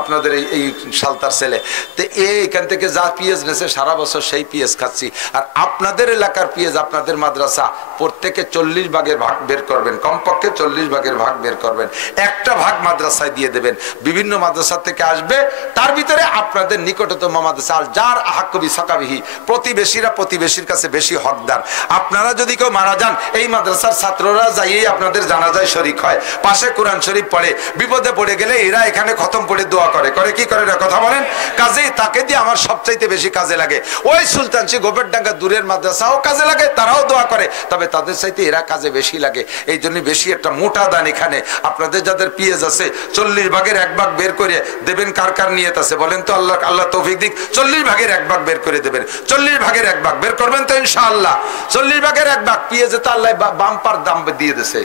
আপনাদের এই সালতার ছেলে। তো এখান থেকে যা পিএস নেছে সারা বছর সেই পিএস খাচ্ছি। আর আপনাদের এলাকার পিএস আপনাদের মাদ্রাসা প্রত্যেকে 40 ভাগের ভাগ বের করবেন, কমপক্ষে 40 ভাগের ভাগ বের করবেন, একটা ভাগ মাদ্রাসায় দিয়ে দেবেন। বিভিন্ন মাদ্রাসা থেকে আসবে, তার ভিতরে আপনাদের নিকটতম মাদ্রাসা আর যার আহাক্কবি সাকাবিহি, প্রতিবেশীরা প্রতিবেশীর কাছে বেশি হকদার। আপনারা যদি কেউ মারা যান, এই মাদ্রাসার ছাত্ররা যাইয়েই আপনাদের জানাজায় শরীক হয়, পাশে কোরআন শরীফ পড়ে, বিপদে পড়ে গেলে এরা এখানে খতম পড়ে দোয়া করে কি করে না, কথা বলেন। কাজেই তাকে দিয়ে আমার সবচাইতে বেশি কাজে লাগে। ওই সুলতানসি গোবেরডাঙ্গা দূরের মাদ্রাসাও কাজে লাগে, তারাও দোয়া করে, তবে তাদের চাইতে এরা কাজে বেশি লাগে। এই জন্য বেশি একটা মোটা দান এখানে আপনাদের যাদের পিএস আছে 40 ভাগের 1 ভাগ বের করে দেবেন। কার কার নিয়ত আছে বলেন তো? আল্লাহ তৌফিক দিক। 40 ভাগের 1 ভাগ বের করে দেবেন। 40 ভাগের 1 ভাগ বের করবেন তো ইনশাআল্লাহ। 40 ভাগের 1 ভাগ পিএস তো আল্লাহ বাম্পার দাম দিয়ে দিয়েছে।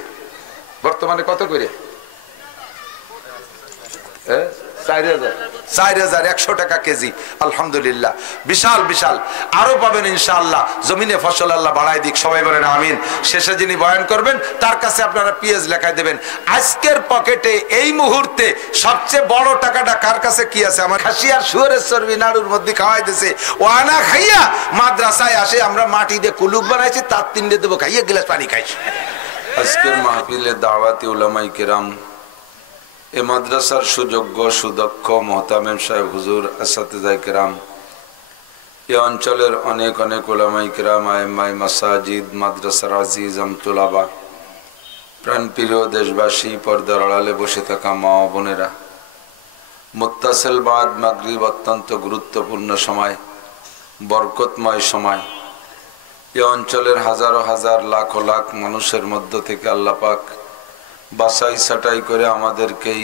বর্তমানে কত করে? 4,100 টাকা কেজি। আলহামদুলিল্লাহ, বিশাল বিশাল। আরো পাবেন ইনশাআল্লাহ। জমিনে ফসল আল্লাহ বাড়াই দিক, সবাই বলেন আমিন। শেষে যিনি বয়ান করবেন তার কাছে আপনারা পিএস লেখায় দেবেন। আজকের পকেটে এই মুহূর্তে সবচেয়ে বড় টাকাটা কার কাছে কি আছে? আমার খাসি আর শুয়োরের চর্বি নাড়ুর মধ্যে খাওয়াই দিছে, ও আনা খাইয়া মাদ্রাসায় আসে, আমরা মাটি দিয়ে কুলুক বানাইছি, তার 3টে দেবো, খাইয়া গ্লাস পানি খাইছি। আজকের মাহফিলে দাওয়াতি উলামায়ে কেরাম, এ মাদ্রাসার সুযোগ্য সুদক্ষ মোহতামেম সাহেব হুজুর, আসাতিজায়ে কেরাম, এ অঞ্চলের অনেক অনেক উলামায়ে কেরাম, আইম্মায়ে মাসাজিদ, মাদ্রাসার আজিজ আমতুলাবা, প্রাণপ্রিয় দেশবাসী, পর্দার আড়ালে বসে থাকা মা ও বোনেরা, মুত্তাসিল বাদ মাগরিব অত্যন্ত গুরুত্বপূর্ণ সময়, বরকতময় সময়। এ অঞ্চলের হাজারো হাজার লাখ লাখ মানুষের মধ্য থেকে আল্লাহ পাক বাছাই ছাঁটাই করে আমাদেরকেই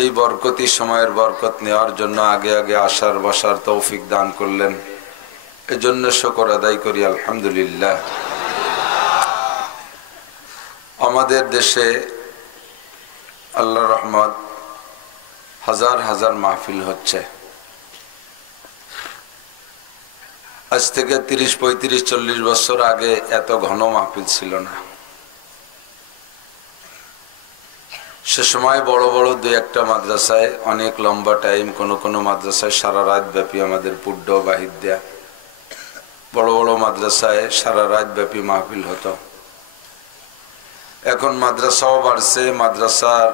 এই বরকতি সময়ের বরকত নেওয়ার জন্য আগে আগে আসার বসার তৌফিক দান করলেন। এজন্য শুকর আদায় করি আলহামদুলিল্লাহ। আমাদের দেশে আল্লাহর রহমত হাজার হাজার মাহফিল হচ্ছে। আজ থেকে 30, 35, 40 বছর আগে এত ঘন মাহফিল ছিল না। সে সময় বড় বড় 2-1টা মাদ্রাসায় অনেক লম্বা টাইম, কোনো মাদ্রাসায় সারা রাত ব্যাপী আমাদের পুড্ড বাহির দেয়া, বড় বড় মাদ্রাসায় সারা রাত ব্যাপী মাহফিল হতো। এখন মাদ্রাসাও বাড়ছে, মাদ্রাসার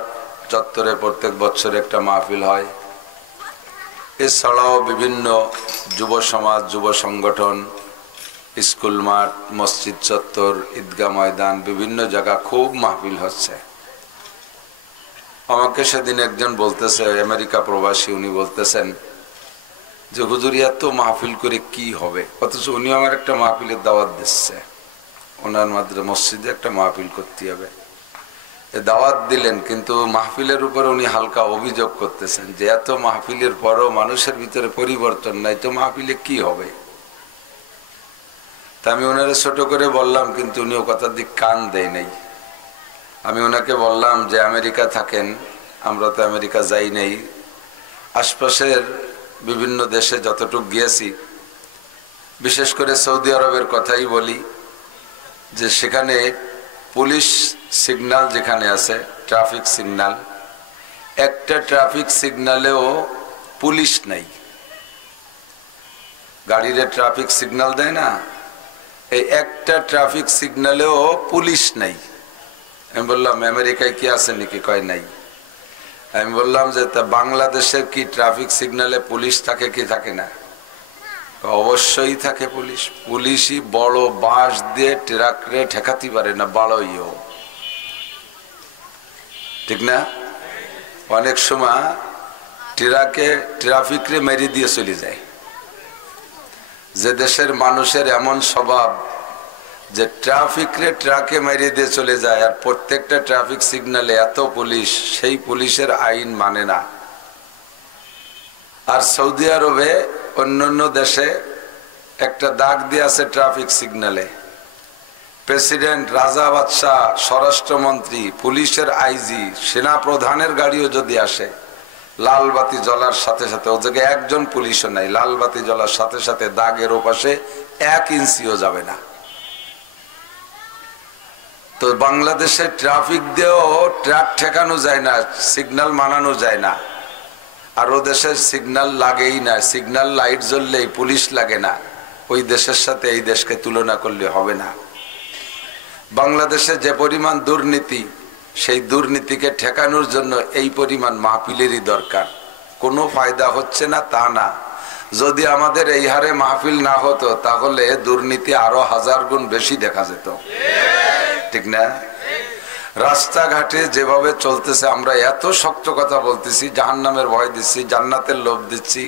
চত্বরে প্রত্যেক বছর একটা মাহফিল হয়। এছাড়াও বিভিন্ন যুব সমাজ, যুব সংগঠন, স্কুল মাঠ, মসজিদ চত্বর, ঈদগাহ ময়দান, বিভিন্ন জায়গা খুব মাহফিল হচ্ছে। আমাকে সেদিন একজন বলতেছে, আমেরিকা প্রবাসী, উনি বলতেছেন যে হুজুর এত মাহফিল করে কি হবে, অথচ উনি আমার একটা মাহফিলের দাওয়াত দিচ্ছে, ওনার মসজিদে একটা মাহফিল করতে হবে। দাওয়াত দিলেন, কিন্তু মাহফিলের উপরে উনি হালকা অভিযোগ করতেছেন যে এত মাহফিলের পরও মানুষের ভিতরে পরিবর্তন নাই, তো মাহফিলে কি হবে? তা আমি ওনারে ছোট করে বললাম, কিন্তু উনি ও কথার দিক কান দেয় নাই। আমি ওনাকে বললাম যে আমেরিকা থাকেন, আমরা তো আমেরিকা যাই নাই, আশপাশের বিভিন্ন দেশে যতটুকু গিয়েছি, বিশেষ করে সৌদি আরবের কথাই বলি, যে সেখানে পুলিশ সিগন্যাল যেখানে আছে, ট্রাফিক সিগন্যাল, একটা ট্রাফিক সিগন্যালেও পুলিশ নাই। গাড়ির ট্রাফিক সিগন্যাল দেয় না, এই একটা ট্রাফিক সিগন্যালেও পুলিশ নাই। আমি বললাম আমেরিকায় কি আছে নাকি? কয় নাই। আমি বললাম যে তা বাংলাদেশের কি ট্রাফিক সিগন্যালে পুলিশ থাকে কি থাকে না? অবশ্যই থাকে পুলিশ। পুলিশই বড় বাঁশ দিয়ে ট্রাকরে ঠেকাতে পারে না, বাড়ইও, ঠিক না? অনেক সময় ট্রাফিকরে মেরে দিয়ে চলে যায়। যে দেশের মানুষের এমন স্বভাব যে ট্রাকে মেরে দিয়ে চলে যায়, আর প্রত্যেকটা ট্রাফিক সিগন্যালে এত পুলিশ, সেই পুলিশের আইন মানে না। আর সৌদি আরবে অন্যান্য দেশে একটা দাগ দিয়ে আছে ট্রাফিক সিগন্যালে, প্রেসিডেন্ট, রাজা বাদশাহ, স্বরাষ্ট্রমন্ত্রী, পুলিশের আইজি, সেনা প্রধানের গাড়িও যদি আসে, লাল বাতি জ্বলার সাথে সাথে, ও জায়গায় একজন পুলিশও নাই, লাল বাতি জ্বলার সাথে সাথে দাগের ওপাশে 1 ইঞ্চিও যাবে না। তো বাংলাদেশে ট্রাফিক দিয়েও ট্রাক ঠেকানো যায় না, সিগন্যাল মানানো যায় না। আর ও দেশের সিগন্যাল লাগেই না, সিগন্যাল লাইট জ্বললেই পুলিশ লাগে না। ওই দেশের সাথে এই দেশকে তুলনা করলে হবে না। বাংলাদেশে যে পরিমাণ দুর্নীতি, সেই দুর্নীতিকে ঠেকানোর জন্য এই পরিমাণ মাহফিলেরই দরকার। কোনো ফায়দা হচ্ছে না তা না, যদি আমাদের এই হারে মাহফিল না হতো তাহলে দুর্নীতি আরো 1000 গুণ বেশি দেখা যেত, ঠিক না? রাস্তাঘাটে যেভাবে চলতেছে, আমরা এত শক্ত কথা বলতেছি, জাহান্নামের ভয় দিচ্ছি, জান্নাতের লোভ দিচ্ছি,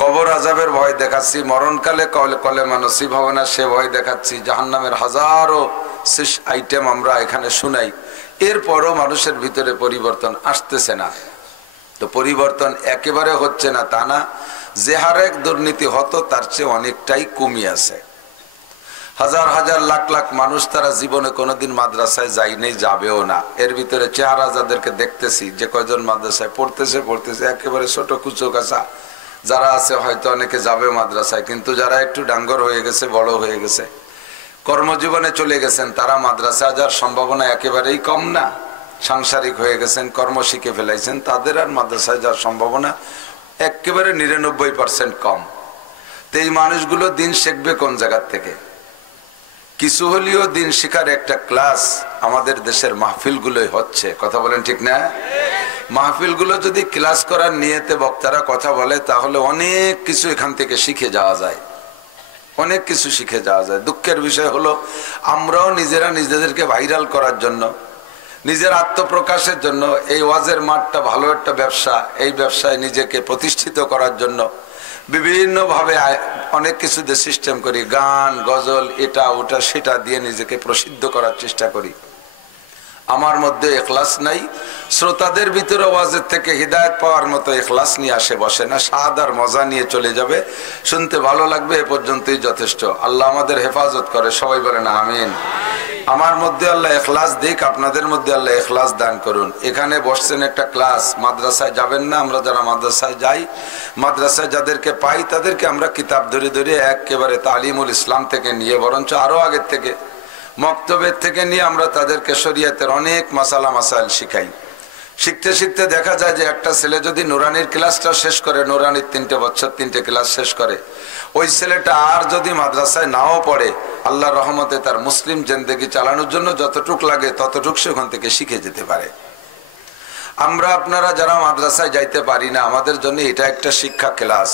কবর আযাবের ভয় দেখাচ্ছি, মরণকালে কলেমা নসিব হবে না সে ভয় দেখাচ্ছি, জাহান্নামের হাজারো আইটেম আমরা এখানে শুনাই, এরপরও মানুষের ভিতরে পরিবর্তন আসতেছে না। তো পরিবর্তন একেবারে হচ্ছে না তা না, যে হারে দুর্নীতি হতো তার চেয়ে অনেকটাই কমই আছে। হাজার হাজার লাখ লাখ মানুষ তারা জীবনে কোনোদিন মাদ্রাসায় যায়নি, যাবেও না। এর ভিতরে চেহারা যাদেরকে দেখতেছি, যে কয়জন মাদ্রাসায় পড়তেছে একেবারে ছোট কুচো কাঁচা যারা আছে, হয়তো অনেকে যাবে মাদ্রাসায়, কিন্তু যারা একটু ডাঙ্গর হয়ে গেছে, বড় হয়ে গেছে, কর্মজীবনে চলে গেছেন, তারা মাদ্রাসায় যাওয়ার সম্ভাবনা একেবারেই কম না। সাংসারিক হয়ে গেছেন, কর্ম শিখে ফেলাইছেন, তাদের আর মাদ্রাসায় যাওয়ার সম্ভাবনা একেবারে 99% কম। তো এই মানুষগুলো দিন শিখবে কোন জায়গার থেকে? কিছু হলেও দিন শিখার একটা ক্লাস আমাদের দেশের মাহফিলগুলোই হচ্ছে, কথা বলেন ঠিক না? মাহফিলগুলো যদি ক্লাস করার নিয়তে বক্তারা কথা বলে তাহলে অনেক কিছু এখান থেকে শিখে যাওয়া যায়, অনেক কিছু শিখে যাওয়া যায়। দুঃখের বিষয় হলো আমরাও নিজেরা নিজেদেরকে ভাইরাল করার জন্য, নিজের আত্মপ্রকাশের জন্য এই ওয়াজের মাঠটা ভালো একটা ব্যবসা, এই ব্যবসায় নিজেকে প্রতিষ্ঠিত করার জন্য বিভিন্ন ভাবে অনেক কিছু দিয়ে সিস্টেম করি, গান গজল এটা ওটা সেটা দিয়ে নিজেকে প্রসিদ্ধ করার চেষ্টা করি। আমার মধ্যে ইখলাস নাই, শ্রোতাদের ভিতরে ওয়াজের থেকে হিদায়াত পাওয়ার মতো ইখলাস নিয়ে আসে বসে না, স্বাদ আর মজা নিয়ে চলে যাবে, শুনতে ভালো লাগবে, এ পর্যন্তই যথেষ্ট। আল্লাহ আমাদের হেফাজত করে, সবাই বলেন আমিন। আমার মধ্যে আল্লাহ ইখলাস দিক, আপনাদের মধ্যে আল্লাহ ইখলাস দান করুন। এখানে বসছেন একটা ক্লাস, মাদ্রাসায় যাবেন না? আমরা যারা মাদ্রাসায় যাই, মাদ্রাসায় যাদেরকে পাই তাদেরকে আমরা কিতাব ধরে ধরে একেবারে তালিমুল ইসলাম থেকে নিয়ে, বরঞ্চ আরো আগের থেকে মক্তবের থেকে নিয়ে আমরা তাদেরকে শরীয়তের অনেক মাসালা মাসাইল শিখাই। শিখতে শিখতে দেখা যায় যে একটা ছেলে যদি নুরানির ক্লাসটা শেষ করে, নুরানির 3টে বছর 3টে ক্লাস শেষ করে, ওই ছেলেটা আর যদি মাদ্রাসায় নাও পড়ে, আল্লাহর রহমতে তার মুসলিম জিন্দেগি চালানোর জন্য যতটুক লাগে ততটুক সে ওখান থেকে শিখে যেতে পারে। আমরা আপনারা যারা মাদ্রাসায় যাইতে পারি না, আমাদের জন্য এটা একটা শিক্ষা ক্লাস।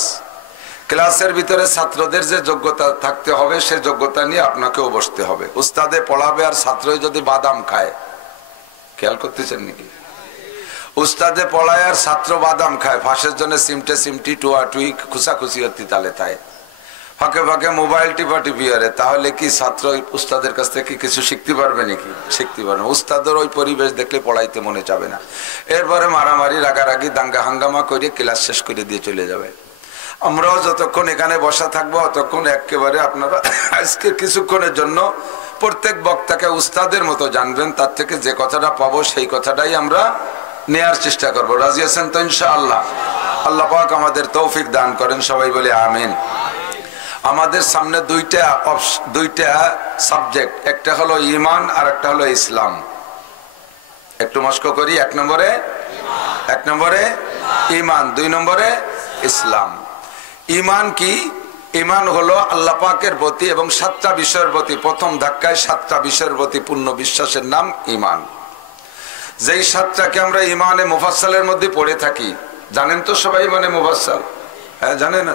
ক্লাসের ভিতরে ছাত্রদের যে যোগ্যতা থাকতে হবে সে যোগ্যতা নিয়ে আপনাকেও বসতে হবে। উস্তাদে পড়াবে আর ছাত্রই যদি বাদাম খায়, খেয়াল করতেছেন নাকি? উস্তাদে পড়ায় আর ছাত্র বাদাম খায়, ফাঁসের জন্য সিমটে সিমটি টুয়া টুই খুশাখুশি হতে তালে তাই ফাঁকে ফাঁকে মোবাইল টিপা টিপি আরে, তাহলে কি ছাত্র উস্তাদের কাছ থেকে কিছু শিখতে পারবে নাকি? শিখতে পারবে না। উস্তাদের ওই পরিবেশ দেখলে পড়াইতে মনে যাবে না, এরপরে মারামারি রাগারাগি দাঙ্গা হাঙ্গামা করে ক্লাস শেষ করে দিয়ে চলে যাবে। আমরাও যতক্ষণ এখানে বসা থাকবো ততক্ষণ একেবারে আপনারা আজকে কিছুক্ষণের জন্য প্রত্যেক বক্তাকে উস্তাদের মতো জানবেন, তার থেকে যে কথাটা পাবো সেই কথাটাই আমরা নেয়ার চেষ্টা করবো। রাজি আছেন তো ইনশাআল্লাহ? আল্লাহ পাক আমাদের তৌফিক দান করেন, সবাই বলে আমিন। আমাদের সামনে দুইটা সাবজেক্ট, একটা হলো ঈমান আর একটা হলো ইসলাম। একটু মস্ক করি, এক নম্বরে ঈমান, 2 নম্বরে ইসলাম। ঈমান কি? ঈমান হলো আল্লাহ পাকের প্রতি এবং 7টা বিষয়ের প্রতি, প্রথম ধাক্কায় 7টা বিষয়ের প্রতি পূর্ণ বিশ্বাসের নাম ঈমান। যেই 7টাকে আমরা ঈমানে মুফাসসালের মধ্যে পড়ে থাকি, জানেন তো সবাই ঈমানে মুফাসসাল? হ্যাঁ জানেন?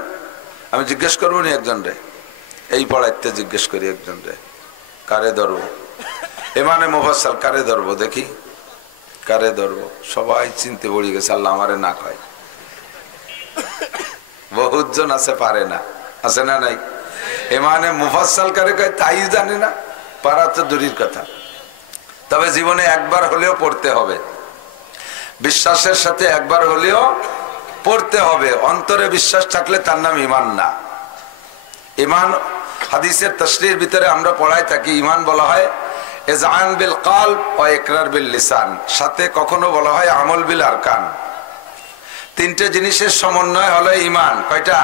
আমি জিজ্ঞেস করবো নি একজন রে, এই পড়াইতে জিজ্ঞেস করি একজন রে, কারে ধরবো? ঈমানে মুফাসসাল কারে ধরবো? দেখি কারে ধরবো? সবাই চিনতে পড়ে গেছে, আল্লাহ আমারে না কয়। বহুত জন আছে পারে না, আছে না নাই? ঈমানে মুফাসসাল কারে কয় তাই জানে না, পারা তো দূরের কথা। তবে জীবনে একবার হলেও পড়তে হবে, বিশ্বাসের সাথে একবার হলেও পড়তে হবে। অন্তরে বিশ্বাস থাকলে তার নাম ঈমান না। ঈমান হাদিসের তাশরীহের ভিতরে আমরা পড়াই থাকি, ঈমান বলা হয় ইযআন বিল কলব ওয়া ইকরার বিল লিসান, সাথে কখনো বলা হয় আমল বিল আরকান। 3টে জিনিসের সমন্বয় হলো ঈমান। কয়টা?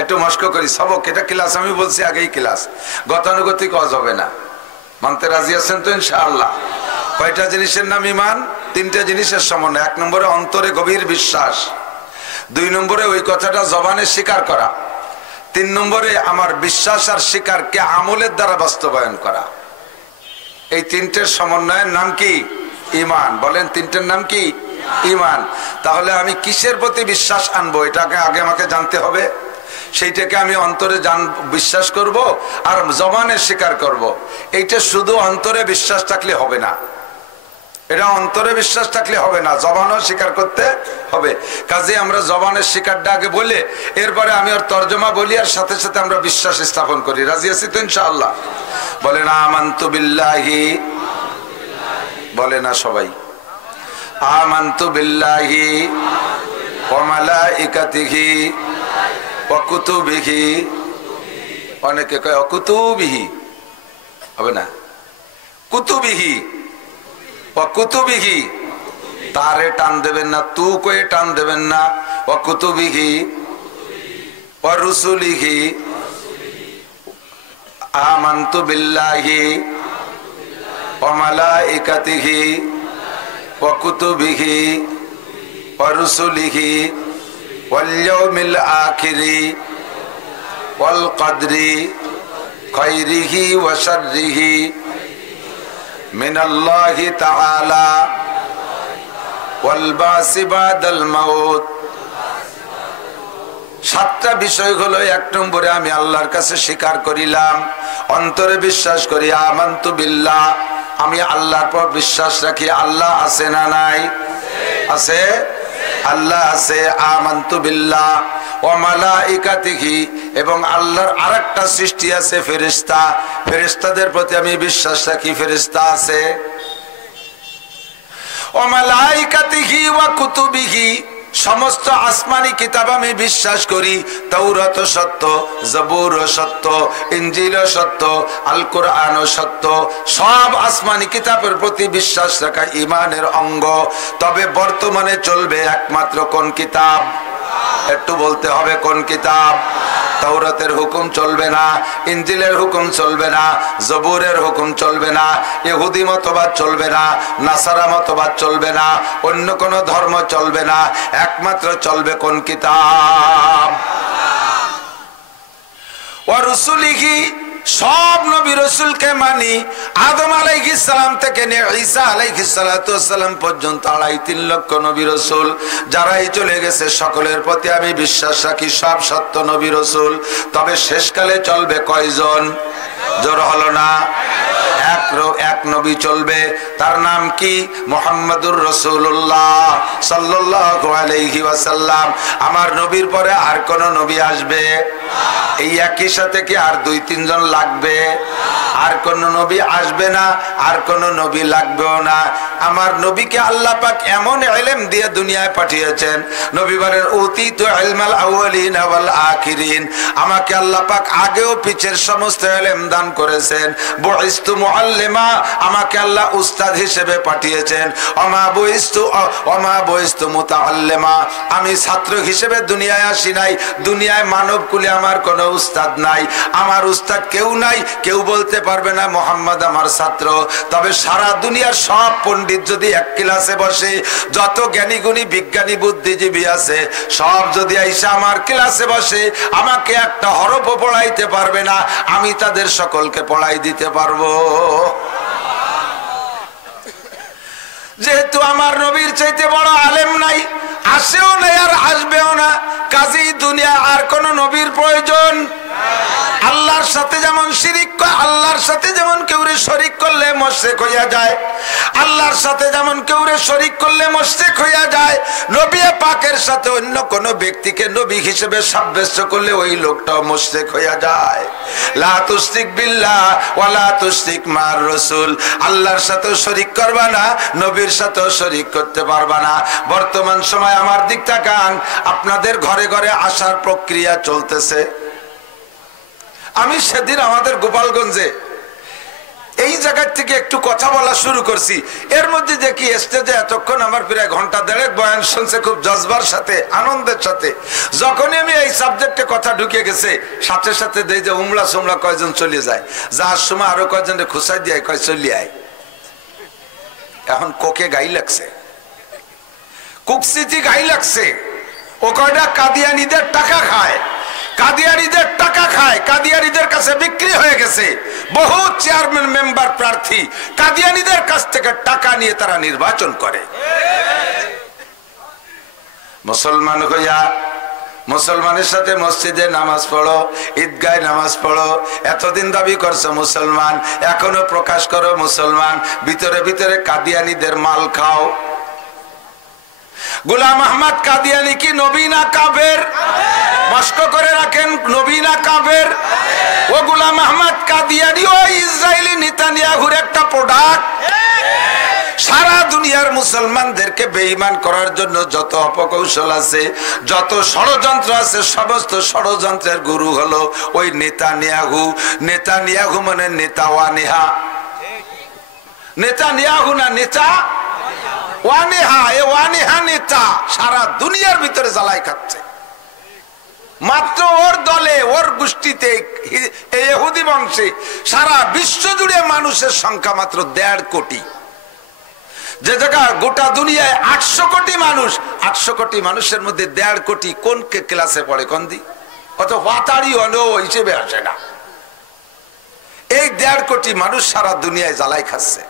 একটু মস্ক করি, সবক এটা ক্লাস, আমি বলছি আগেই ক্লাস, গতানুগতিক কাজ হবে না। মানতে রাজি আছেন তো ইনশাআল্লাহ? কয়টা জিনিসের নাম ঈমান? 3টে জিনিসের সমন্বয়। 1 নম্বরে অন্তরে গভীর বিশ্বাস, 2 নম্বরে ওই কথাটা জবানে স্বীকার করা, 3 নম্বরে আমার বিশ্বাস আর স্বীকারকে আমলের দ্বারা বাস্তবায়ন করা। এই তিনটের সমন্বয়ের নাম কি? ঈমান। বলেন তিনটের নাম কি? ঈমান। তাহলে আমি কিসের প্রতি বিশ্বাস আনবো এটাকে আগে আমাকে জানতে হবে। সেইটাকে আমি অন্তরে বিশ্বাস করব আর জবানে স্বীকার করব। এইটা শুধু অন্তরে বিশ্বাস থাকলে হবে না, এটা অন্তরে বিশ্বাস থাকলে হবে না, জবানও স্বীকার করতে হবে। কাজে আমরা জবানের স্বীকারটা আগে বলে এরপরে আমি আর তর্জমা বলি আর সাথে সাথে আমরা বিশ্বাস স্থাপন করি। রাজি আছি তো ইনশাআল্লাহ? বলেন আমানতু বিল্লাহি, বলে না সবাই? আমানতু বিল্লাহি ওয়া মালাইকাতিহি ওয়া কুতুবিহি, অনেকে কয় কুতুবিহি, হবে না, কুতুবিহি ওয়া কুতুবিহি, তারে টান দেবেন না, তু কয়ে টান দেবেন না। ওয়া কুতুবিহি ওয়া রুসুলিহি, আমানতু বিল্লাহি ওয়া মালাইকাতিহি ওয়া কুতুবিহি ওয়া রুসুলিহি ওয়াল ইয়াউমিল আখিরি ওয়াল কদরি খায়রিহি ওয়া শাররিহি মিনাল্লাহি তাআলা ওয়াল বাসি বাদাল মাউত। সাতটা বিষয় হলো, এক নম্বরে আমি আল্লাহর কাছে স্বীকার করিলাম, অন্তরে বিশ্বাস করি আমানতু বিল্লাহ, আমি আল্লাহর পর বিশ্বাস রাখি। আল্লাহ আছে না নাই? আছে, আল্লাহ আছে। আমানতু বিল্লাহ ওয়া মালাইকাতিহি, এবং আল্লাহর আরেকটা সৃষ্টি আছে ফেরেশতা, ফেরেশতাদের প্রতি আমি বিশ্বাস রাখি, ফেরেশতা আছে। ওয়া মালাইকাতিহি ওয়া কুতুবিহি, সমস্ত আসমানি কিতাব আমি বিশ্বাস করি। তাওরাত সত্য, জবুর সত্য, ইনজিল সত্য, আল কোরআন সত্য। সব আসমানি কিতাবের প্রতি বিশ্বাস রাখা ঈমানের অঙ্গ। তবে বর্তমানে চলবে একমাত্র কোন কিতাব? একটু বলতে হবে কোন কিতাব? তাওরাতের হুকুম চলবে না, ইনজিলের হুকুম চলবে না, জবুরের হুকুম চলবে না, ইহুদি মতবাদ চলবে না, নাসারা মতবাদ চলবে না, অন্য কোন ধর্ম চলবে না, একমাত্র চলবে কোন কিতাব? ওয়া রুসুলিহি, সব নবী রাসূলকে মানি। আদম আলাইহিস সালাম থেকে নিয়ে ঈসা আলাইহিস সালাতু ওয়াস সালাম পর্যন্ত 2.5-3 লক্ষ নবী রাসূল যারাই চলে গেছে সকলের প্রতি আমি বিশ্বাস রাখি, সব সত্য নবী রাসূল। তবে শেষকালে চলবে কয়জন? জোর হলো না? এক নবী চলবে, তার নাম কি? মুহাম্মাদুর রাসূলুল্লাহ সাল্লাল্লাহু আলাইহি ওয়াসাল্লাম। আমার নবীর পরে আর কোন নবী আসবে? এই একই সাথে কি আর 2-3 জন লাগবে? আর কোন নবী আসবে না, আর কোন নবী লাগবেও না। আমার নবীকে আল্লাহ পাক এমন ইলম দিয়ে দুনিয়ায় পাঠিয়েছেন, নবী বলেন উতিতু ইলমাল আউয়ালিন ওয়াল আখিরিন, আমাকে আল্লাহ পাক আগেও পিছের সমস্ত ইলম দান করেছেন। বুইস্তু মুআল্লিমা, আমাকে আল্লাহ উস্তাদ হিসেবে পাঠিয়েছেন। ওমা বুইস্তু মুতাআল্লিমা, আমি ছাত্র হিসেবে দুনিয়ায় আসি নাই। দুনিয়ায় মানব কুলে আমার কোনো উস্তাদ নাই, আমার উস্তাদ কেউ নাই। কেউ বলতে পারবে না মুহাম্মদ আমার ছাত্র। তবে সারা দুনিয়ার সব পণ্ডিত যদি এক ক্লাসে বসে, যত জ্ঞানী গুণী বিজ্ঞানী বুদ্ধিজীবী আছে, সব যদি আইসা আমার ক্লাসে বসে, আমাকে একটা হরফও পড়াইতে পারবে না, আমি তাদের সকলকে পড়াই দিতে পারবো। যেহেতু আমার নবীর চাইতে বড় আলেম নাই, আসেও নাই আর আসবেও না, কাজেই দুনিয়া আর কোন নবীর প্রয়োজন। আল্লাহর সাথে যেমন শিরিক, আল্লাহর সাথে যেমন কেউরে শরিক করলে মুশরিক হইয়া যায়, আল্লাহর সাথে যেমন কেউরে শরিক করলে মুশরিক হইয়া যায়, নবী পাকের সাথে অন্য কোন ব্যক্তিকে নবী হিসেবে সাব্যস্ত করলে ওই লোকটাও মুশরিক হইয়া যায়। লা তুশরিক বিল্লাহ ওয়া লা তুশরিক মার রাসূল, আল্লাহর সাথেও শরিক করবা না, নবীর সাথেও শরিক করতে পারবা না। বর্তমান সময় আমার দিক তাকান, আপনাদের ঘরে ঘরে আসার প্রক্রিয়া চলতেছে। আমি সেদিন আমাদের গোপালগঞ্জে এই জায়গা থেকে একটু কথা বলা শুরু করছি, এর মধ্যে দেখি স্টেজে এতক্ষণ আমার প্রায় ঘন্টা দেড়েক বয়ান শুনছে খুব জজবার সাথে, আনন্দের সাথে। যখনই আমি এই সাবজেক্টে কথা ঢুকে গেছে, সাথে সাথে দেই যে উমলা সুমলা কয়জন চলে যায়, যার সময় আরো কয়জন খুশাই দিয়ে কয় চলি আয়। এখন কোকে গাই লাগছে, কুকসিটি গাই লাগছে, ও কয়টা কাদিয়ানীদের টাকা খায়, কাদিয়ানীদের টাকা খায়, কাদিয়ানীদের কাছে বিক্রি হয়ে গেছে। বহু চেয়ারম্যান মেম্বার প্রার্থী কাদিয়ানীদের কাছ থেকে টাকা নিয়ে তারা নির্বাচন করে। মুসলমান হইয়া মুসলমানের সাথে মসজিদে নামাজ পড়ো, ঈদগায় নামাজ পড়ো, এতদিন দাবি করছো মুসলমান, এখনো প্রকাশ করো মুসলমান, ভিতরে ভিতরে কাদিয়ানীদের মাল খাও। গোলাম আহমদ কাদিয়ানী কি নবী না কাফের? মস্ক করে রাখেন, নবী না কাফের? ও গোলাম আহমদ কাদিয়ানী ও ইসরায়েলি নেতানিয়াহুর একটা প্রোডাক্ট। সারা দুনিয়ার মুসলমানদেরকে বেঈমান করার জন্য যত অপকৌশল আছে, যত ষড়যন্ত্র আছে, সমস্ত ষড়যন্ত্রের গুরু হলো ওই নেতানিয়াহু। নেতানিয়াহু মানে নেতা ওয়ানেহা, নেতানিয়াহু না নেতা ওয়ানেহা। এ ওয়ানেহা নেতা সারা দুনিয়ার ভিতরে জ্বালাই খাচ্ছে। মাত্র ওর দলে, ওর গোষ্ঠীতে, ইহুদি বংশে সারা বিশ্ব জুড়ে মানুষের সংখ্যা মাত্র 1.5 কোটি। যে জায়গা গোটা দুনিয়ায় 800 কোটি মানুষ, 800 কোটি মানুষের মধ্যে 1.5 কোটি কোন ক্লাসে পড়ে? কোন দি অত পাতাড়ি হলো হিসেবে আসে না। এই 1.5 কোটি মানুষ সারা দুনিয়ায় জ্বালাই খাচ্ছে।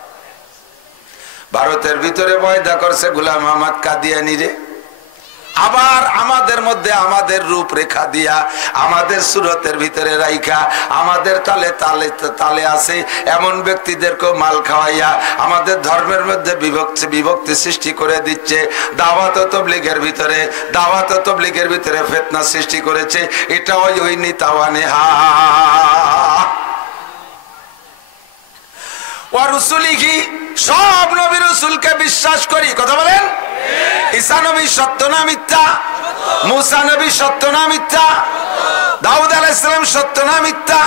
ভারতের ভিতরে পয়দা করছে গোলাম আহমদ কাদিয়ানী রে। আবার আমাদের মধ্যে আমাদের রূপরেখা দিয়া, আমাদের সুরতের ভিতরে রাইখা, আমাদের তালে তালে তালে আছে এমন ব্যক্তিদেরকেও মাল খাওয়াইয়া আমাদের ধর্মের মধ্যে বিভক্তি সৃষ্টি করে দিচ্ছে। দাওয়াত ও তাবলীগের ভিতরে, দাওয়াত ও তাবলীগের ভিতরে ফিতনা সৃষ্টি করেছে। এটা ওই নিতাওয়ানেহা। ওয়া রুসুলিহি, সব নবী রাসূলকে বিশ্বাস করি। কথা বলেন, ঈসা নবী সত্য না মিথ্যা? মুসা নবী সত্য না মিথ্যা? দাউদ আলাইহিস সালাম সত্য না মিথ্যা?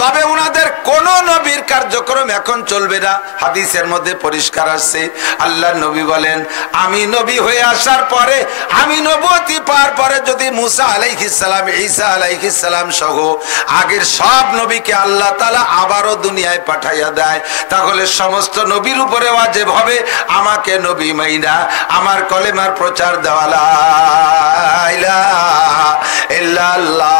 তবে উনাদের কোন নবীর কার্যক্রম এখন চলবে না। হাদিসের মধ্যে পরিষ্কার আসছে, আল্লাহর নবী বলেন, আমি নবী হয়ে আসার পরে, আমি নবুয়তি পাওয়ার পরে যদি মুসা আলাইহিস সালাম, ঈসা আলাইহিস সালাম সহ আগের সব নবীকে আল্লাহ তাআলা আবারও দুনিয়ায় পাঠাইয়া দেয়, তাহলে সমস্ত নবীর উপরে ওয়াজিব হবে আমাকে নবী মাইনা আমার কলেমার প্রচার দেওয়া, লা ইলাহা ইল্লাল্লাহ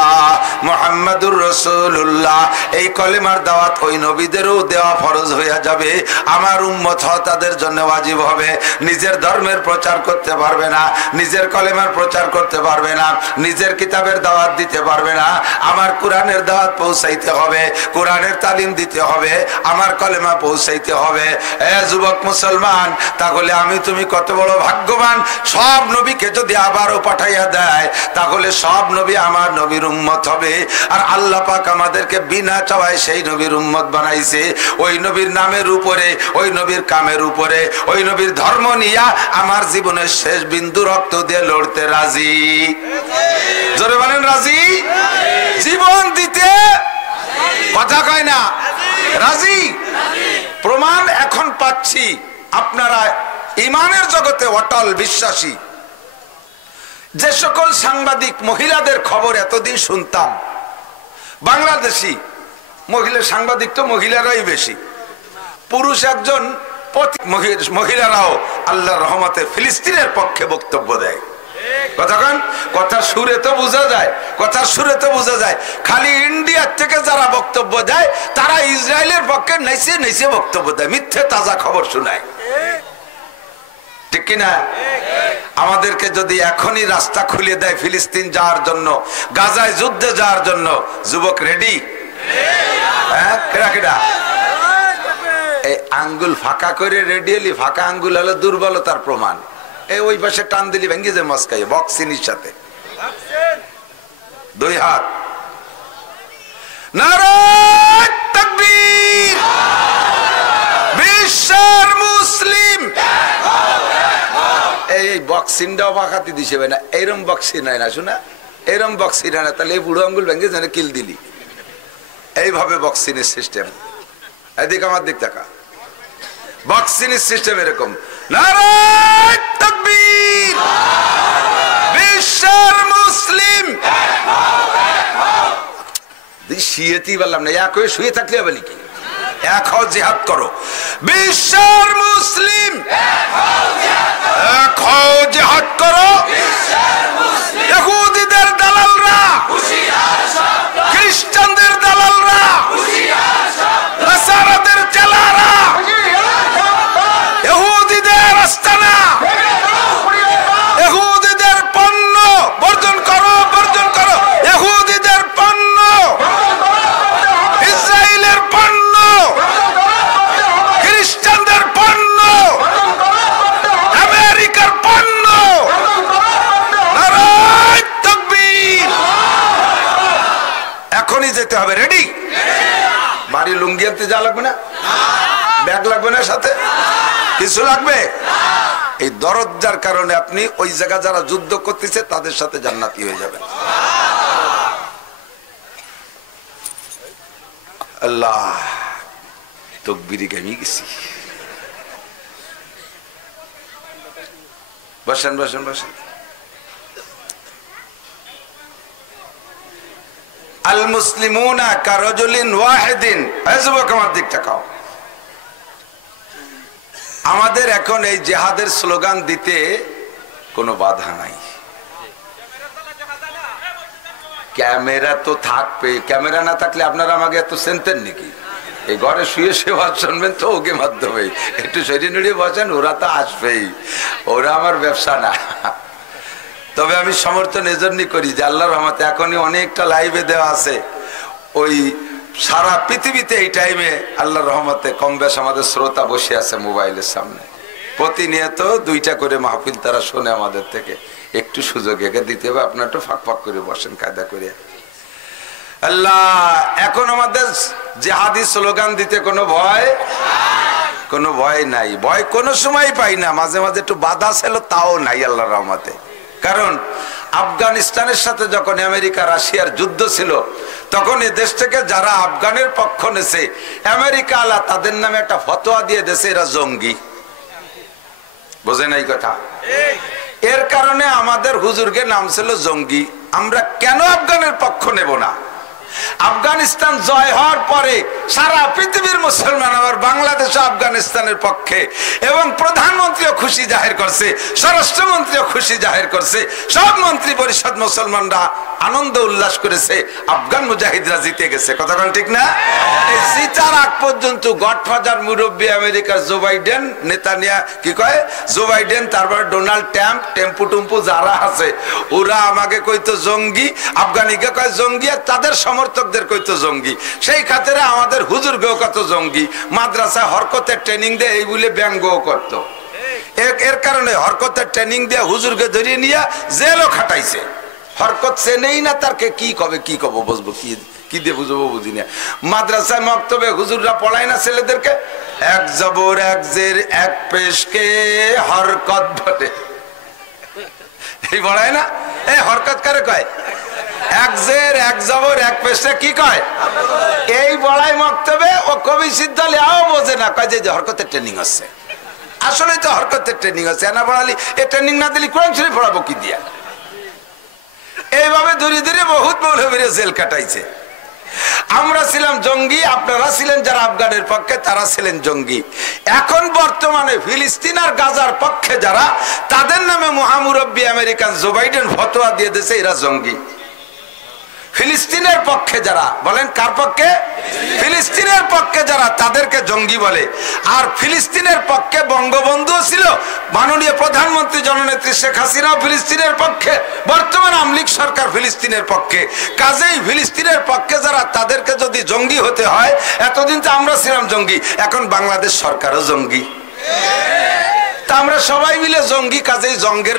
মুহাম্মাদুর রাসূলুল্লাহ। এই কলেমার দাওয়াত ওই নবীদেরও দেওয়া ফরজ হয়ে যাবে। আমার উম্মত হওয়া তাদের জন্য ওয়াজিব হবে। নিজের ধর্মের প্রচার করতে পারবে না, নিজের কলেমার প্রচার করতে পারবে না, নিজের কিতাবের দাওয়াত দিতে পারবে না। আমার কোরআনের দাওয়াত পৌঁছাইতে হবে, কোরআনের তালিম দিতে হবে, আমার কলেমা পৌঁছাইতে হবে। এ যুবক মুসলমান, তাহলে আমি তুমি কত বড় ভাগ্যবান। সব নবীকে যদি আবারও পাঠাইয়া দেয়, তাহলে সব নবী আমার নবীর উম্মত হবে। আর আল্লাহ পাক আমাদেরকে বিনা চাওয়ায় সেই নবীর উম্মত বানাইছে। ওই নবীর নামের উপরে, ওই নবীর কামের উপরে, ওই নবীর ধর্ম নিয়া আমার জীবনের শেষ বিন্দু রক্ত দিয়ে লড়তে রাজি। জোরে বলেন রাজি? জীবন দিতে কথা কয় না, রাজি। প্রমাণ এখন পাচ্ছি আপনারা ইমানের জগতে অটল বিশ্বাসী। যে সকল সাংবাদিক মহিলাদের খবর এতদিন শুনতাম, বাংলাদেশি মহিলা সাংবাদিক তো মহিলারাই বেশি, পুরুষ একজন, মহিলারাও আল্লাহর রহমতে ফিলিস্তিনের পক্ষে বক্তব্য দেয়। কথার সুরে তো বোঝা যায়, কথার সুরে তো বোঝা যায়। খালি ইন্ডিয়ার থেকে যারা বক্তব্য দেয় তারা ইসরায়েলের পক্ষে নেচে নেচে বক্তব্য দেয়, মিথ্যে তাজা খবর শোনায়, ঠিক কিনা? আমাদেরকে যদি এখনই রাস্তা খুলে দেয় ফিলিস্তিন যাওয়ার জন্য, গাজায় যুদ্ধে যাওয়ার জন্য, যুবক রেডি? হ্যাঁ, কেডা কেডা? এই আঙ্গুল ফাঁকা করে রেডি হলি, ফাঁকা আঙ্গুল হলো দুর্বলতার প্রমাণ। এই ওই পাশে টান দিলি ভেঙে যায় মস্কাই, বক্সিনির সাথে 2 হাত। নারায়ে তাকবীর! বিশ্বের মুসলিম এই বক্সিনটাও বাঁকাতে দিছে না, এইরকম বক্সি নাই না, শোনা, এইরকম বক্সি নাই না। তাহলে এই বুড়ো আঙ্গুল ভেঙে যেন কিল দিলি, এইভাবে বক্সিনের সিস্টেম। এদিকে আমার দিক টাকা, বক্সিনের সিস্টেম এরকম। নারায়ে তাকবীর! বিশ্বের মুসলিম শুয়েতেই বললাম না, এক হয়ে শুয়ে থাকলে হবে নাকি? এক হও, জিহাদ করো। বিশ্বের মুসলিম এক হও, জিহাদ করো। ইহুদিদের দালালরা, খ্রিস্টানদের দালালরা, যেতে হবে। রেডি? বাড়ি লুঙ্গি আনতে যা লাগবে না, ব্যাগ লাগবে না, সাথে কিছু লাগবে। এই দরজার কারণে আপনি ওই জায়গা যারা যুদ্ধ করতেছে তাদের সাথে জান্নাতি হয়ে যাবেন। আল্লাহ, তকবীরে ঘেমে গেছি। বসেন বসেন বসেন। আল মুসলিমুনা কারাজুলিন ওয়াহিদিন। যুবক আমার দিকটা খাও। আমাদের এখন এই জিহাদের স্লোগান দিতে কোনো বাধা নাই। ক্যামেরা তো থাকবে, ক্যামেরা না থাকলে আপনারা আমাকে এত চিনতেন নাকি? এই ঘরে শুয়ে সেবা শুনবেন তো ওকে মাধ্যমে, একটু শরীর নড়িয়ে বসেন, ওরা তো আসবেই, ওরা আমার ব্যবসা না। তবে আমি সমর্থন এজন্যই করি যে আল্লাহর রহমতে এখনই অনেকটা লাইভে দেওয়া আছে। ওই সারা পৃথিবীতে এই টাইমে আল্লাহর রহমতে কম বেশ আমাদের শ্রোতা বসে আছে মোবাইলের সামনে। প্রতিনিয়ত 2টা করে মাহফিল তারা শোনে আমাদের থেকে। একটু সুযোগ একে দিতে হবে, আপনার একটু ফাঁক ফাঁক করে বসেন কায়দা করে। আল্লাহ, এখন আমাদের জিহাদি স্লোগান দিতে কোনো ভয় নাই। ভয় কোনো সময় পাই না, মাঝে মাঝে একটু বাধা ছিল, তাও নাই আল্লাহর রহমতে। কারণ আফগানিস্তানের সাথে যখন আমেরিকা রাশিয়ার যুদ্ধ ছিল, তখন এ দেশ থেকে যারা আফগানের পক্ষ নেছে, আমেরিকা আল্লাহ তাদের নামে একটা ফতোয়া দিয়ে দেশে এরা জঙ্গি। বোঝে নাই কথা? এর কারণে আমাদের হুজুরকে নাম ছিল জঙ্গি। আমরা কেন আফগানের পক্ষ নেব না? আফগানিস্তান জয় হওয়ার পরে সারা পৃথিবীর মুসলমান আবার বাংলাদেশ আফগানিস্তানের পক্ষে, এবং প্রধানমন্ত্রীও খুশি জাহির করছে, স্বরাষ্ট্রমন্ত্রীও খুশি জাহির করছে, সব মন্ত্রী পরিষদ মুসলমানরা আনন্দ উল্লাস করেছে, আফগান মুজাহিদরা জিতে গেছে। কথা বল ঠিক না? এই জিতার আগ পর্যন্ত গডফাদার মুরব্বী আমেরিকার জো বাইডেন, নেতানিয়া কি কয় জো বাইডেন, তারপর ডোনাল্ড ট্রাম্প, টেম্পু টুম্পু যারা আছে ওরা আমাকে কইতো জঙ্গি, আফগানিকে কয় জঙ্গি, আর তাদের সমর্থকদের কইতো জঙ্গি। সেই খাতিরে আমাদের হুজুরকেও কত জঙ্গি, মাদ্রাসায় হরকতের ট্রেনিং দিয়ে এই বলে ব্যঙ্গও করতো। এর কারণে হরকতের ট্রেনিং দিয়ে হুজুরকে ধরিয়ে নিয়ে জেলও খাটাইছে। হরকত সে নেই না, তারকে কি কবে কি কব বুঝবো, কি দিয়ে বুঝবো বুঝি না। মাদ্রাসায় মক্তবে হুজুররা পড়ায় না ছেলেদেরকে, এক জবর এক জের এক পেশকে হরকত বলে, এই পড়ায় না? এই হরকত কারে কয়? এক জের এক জবর এক পেশে কি কয়? এই পড়ায় মক্তবে। ও কবি সিদ্ধালিয়াও বোঝে না, কয় যে হরকতের ট্রেনিং হচ্ছে। আসলে তো হরকতের ট্রেনিং হচ্ছে, না পড়ালি এ ট্রেনিং না দিলে কোরআন শরীফ পড়াবো কি দিয়া? এইভাবে ধীরে ধীরে বহুত মৌলবীরা জেল কাটাইছে। আমরা ছিলাম জঙ্গি, আপনারা ছিলেন যারা আফগানের পক্ষে তারা ছিলেন জঙ্গি। এখন বর্তমানে ফিলিস্তিন আর গাজার পক্ষে যারা, তাদের নামে মহামুরব্বী আমেরিকান জো বাইডেন ফতোয়া দিয়ে দিয়েছে এরা জঙ্গি। ফিলিস্তিনের পক্ষে যারা, বলেন কার পক্ষে? ফিলিস্তিনের পক্ষে যারা, তাদেরকে জঙ্গি বলে। আর ফিলিস্তিনের পক্ষে বঙ্গবন্ধু ছিল, মাননীয় প্রধানমন্ত্রী জননেত্রী শেখ হাসিনাও ফিলিস্তিনের পক্ষে, বর্তমান আওয়ামী লীগ সরকার ফিলিস্তিনের পক্ষে। কাজেই ফিলিস্তিনের পক্ষে যারা, তাদেরকে যদি জঙ্গি হতে হয়, এতদিন তো আমরা ছিলাম জঙ্গি, এখন বাংলাদেশ সরকারও জঙ্গি। তা আমরা সবাই মিলে জঙ্গি, কাজেই জঙ্গের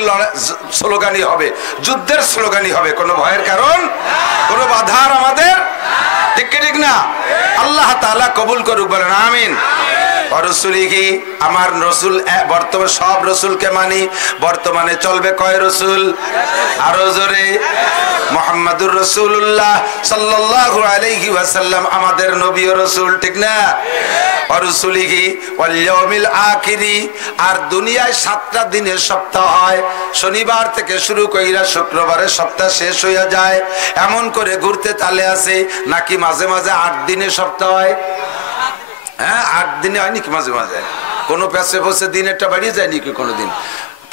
স্লোগানই হবে, যুদ্ধের স্লোগানই হবে। কোনো ভয়ের কারণ, কোনো বাধার আমাদের, ঠিক ঠিক না? আল্লাহ তাআলা কবুল করুক, বলেন আমিন। রসুলিহি, আমার রসুল, বর্তমানে সব রসুলকে মানি। বর্তমানে চলবে কয় রসুল? আরো জোরে, মুহাম্মাদুর রাসূলুল্লাহ সাল্লাল্লাহু আলাইহি ওয়াসাল্লাম আমাদের নবী ও রসুল, ঠিক না? রসুলিহি ওয়াল ইয়াউমিল আখিরি। আর দুনিয়ায় 7টা দিনের সপ্তাহ হয়, শনিবার থেকে শুরু কইরা শুক্রবারে সপ্তাহ শেষ হয়ে যায়। এমন করে ঘুরতে তালে আছে নাকি মাঝে মাঝে 8 দিনের সপ্তাহ হয়? হ্যাঁ, 8 দিনে হয় নাকি মাঝে মাঝে? কোনো পেছে বসে দিন একটা বাড়িয়ে যায় নাকি কোনোদিন?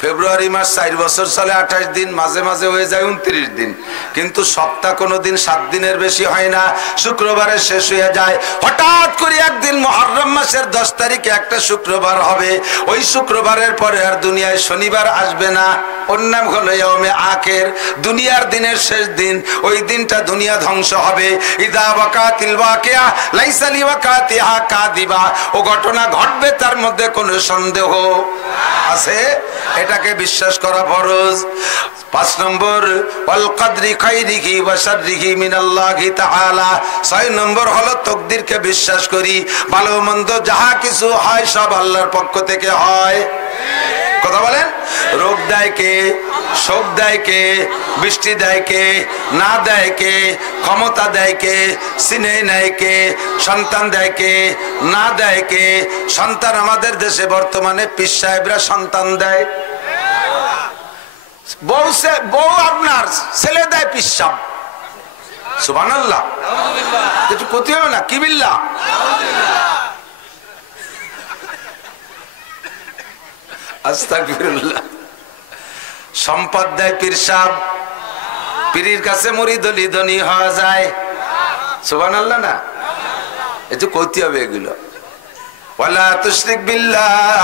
ফেব্রুয়ারি মাস 4 বছর চলে 28 দিন, মাঝে মাঝে হয়ে যায় 29 দিন, কিন্তু সপ্তাহ কোনোদিন 7 দিনের বেশি হয় না। শুক্রবারে শেষ হয়ে যায়। হঠাৎ করে একদিন মুহররম মাসের 10 তারিখে একটা শুক্রবার হবে, ওই শুক্রবারের পরে আর দুনিয়ায় শনিবার আসবে না। ওর নাম হলো ইয়াউমে আখির, দুনিয়ার দিনের শেষ দিন। ওই দিনটা দুনিয়া ধ্বংস হবে। ইদা ওয়াকাতিল ওয়াকিয়া লাইসা লিওয়াকাতিহা কাযিবা, ও ঘটনা ঘটবে, তার মধ্যে কোনো সন্দেহ আছে? এটাকে বিশ্বাস করা ফরজ। 5 নম্বর ওয়াল কদরি খাইরিহি ওয়া শাররিহি মিনাল্লাহি তাআলা। 6 নম্বর হলো তাকদীরকে বিশ্বাস করি, ভালো মন্দ যাহা কিছু হয় সব আল্লাহর পক্ষ থেকে হয়। কথা বলেন, রোগ দেয় কে, শোক দেয় কে, বৃষ্টি দেয় কে, না দেয় কে, ক্ষমতা দেয় কে, সিনে নেয় কে, সন্তান দেয় কে, না দেয় কে। সন্তান আমাদের দেশে বর্তমানে পীর সাহেবরা সন্তান দেয়, বউ আপনার ছেলে দেয় পীর সাহেব। সুবহানাল্লাহ, একটু ক্ষতি হবে না? কি বিল্লাহ, আস্তাগফিরুল্লাহ। সম্পদ দেয় পীর সাহেব, পীরের কাছে মুরিদ হলে ধনী হওয়া যায়। সুবহানাল্লাহ না? একটু কইতে হবে এগুলো। ওয়ালা তুশরিক বিল্লাহ,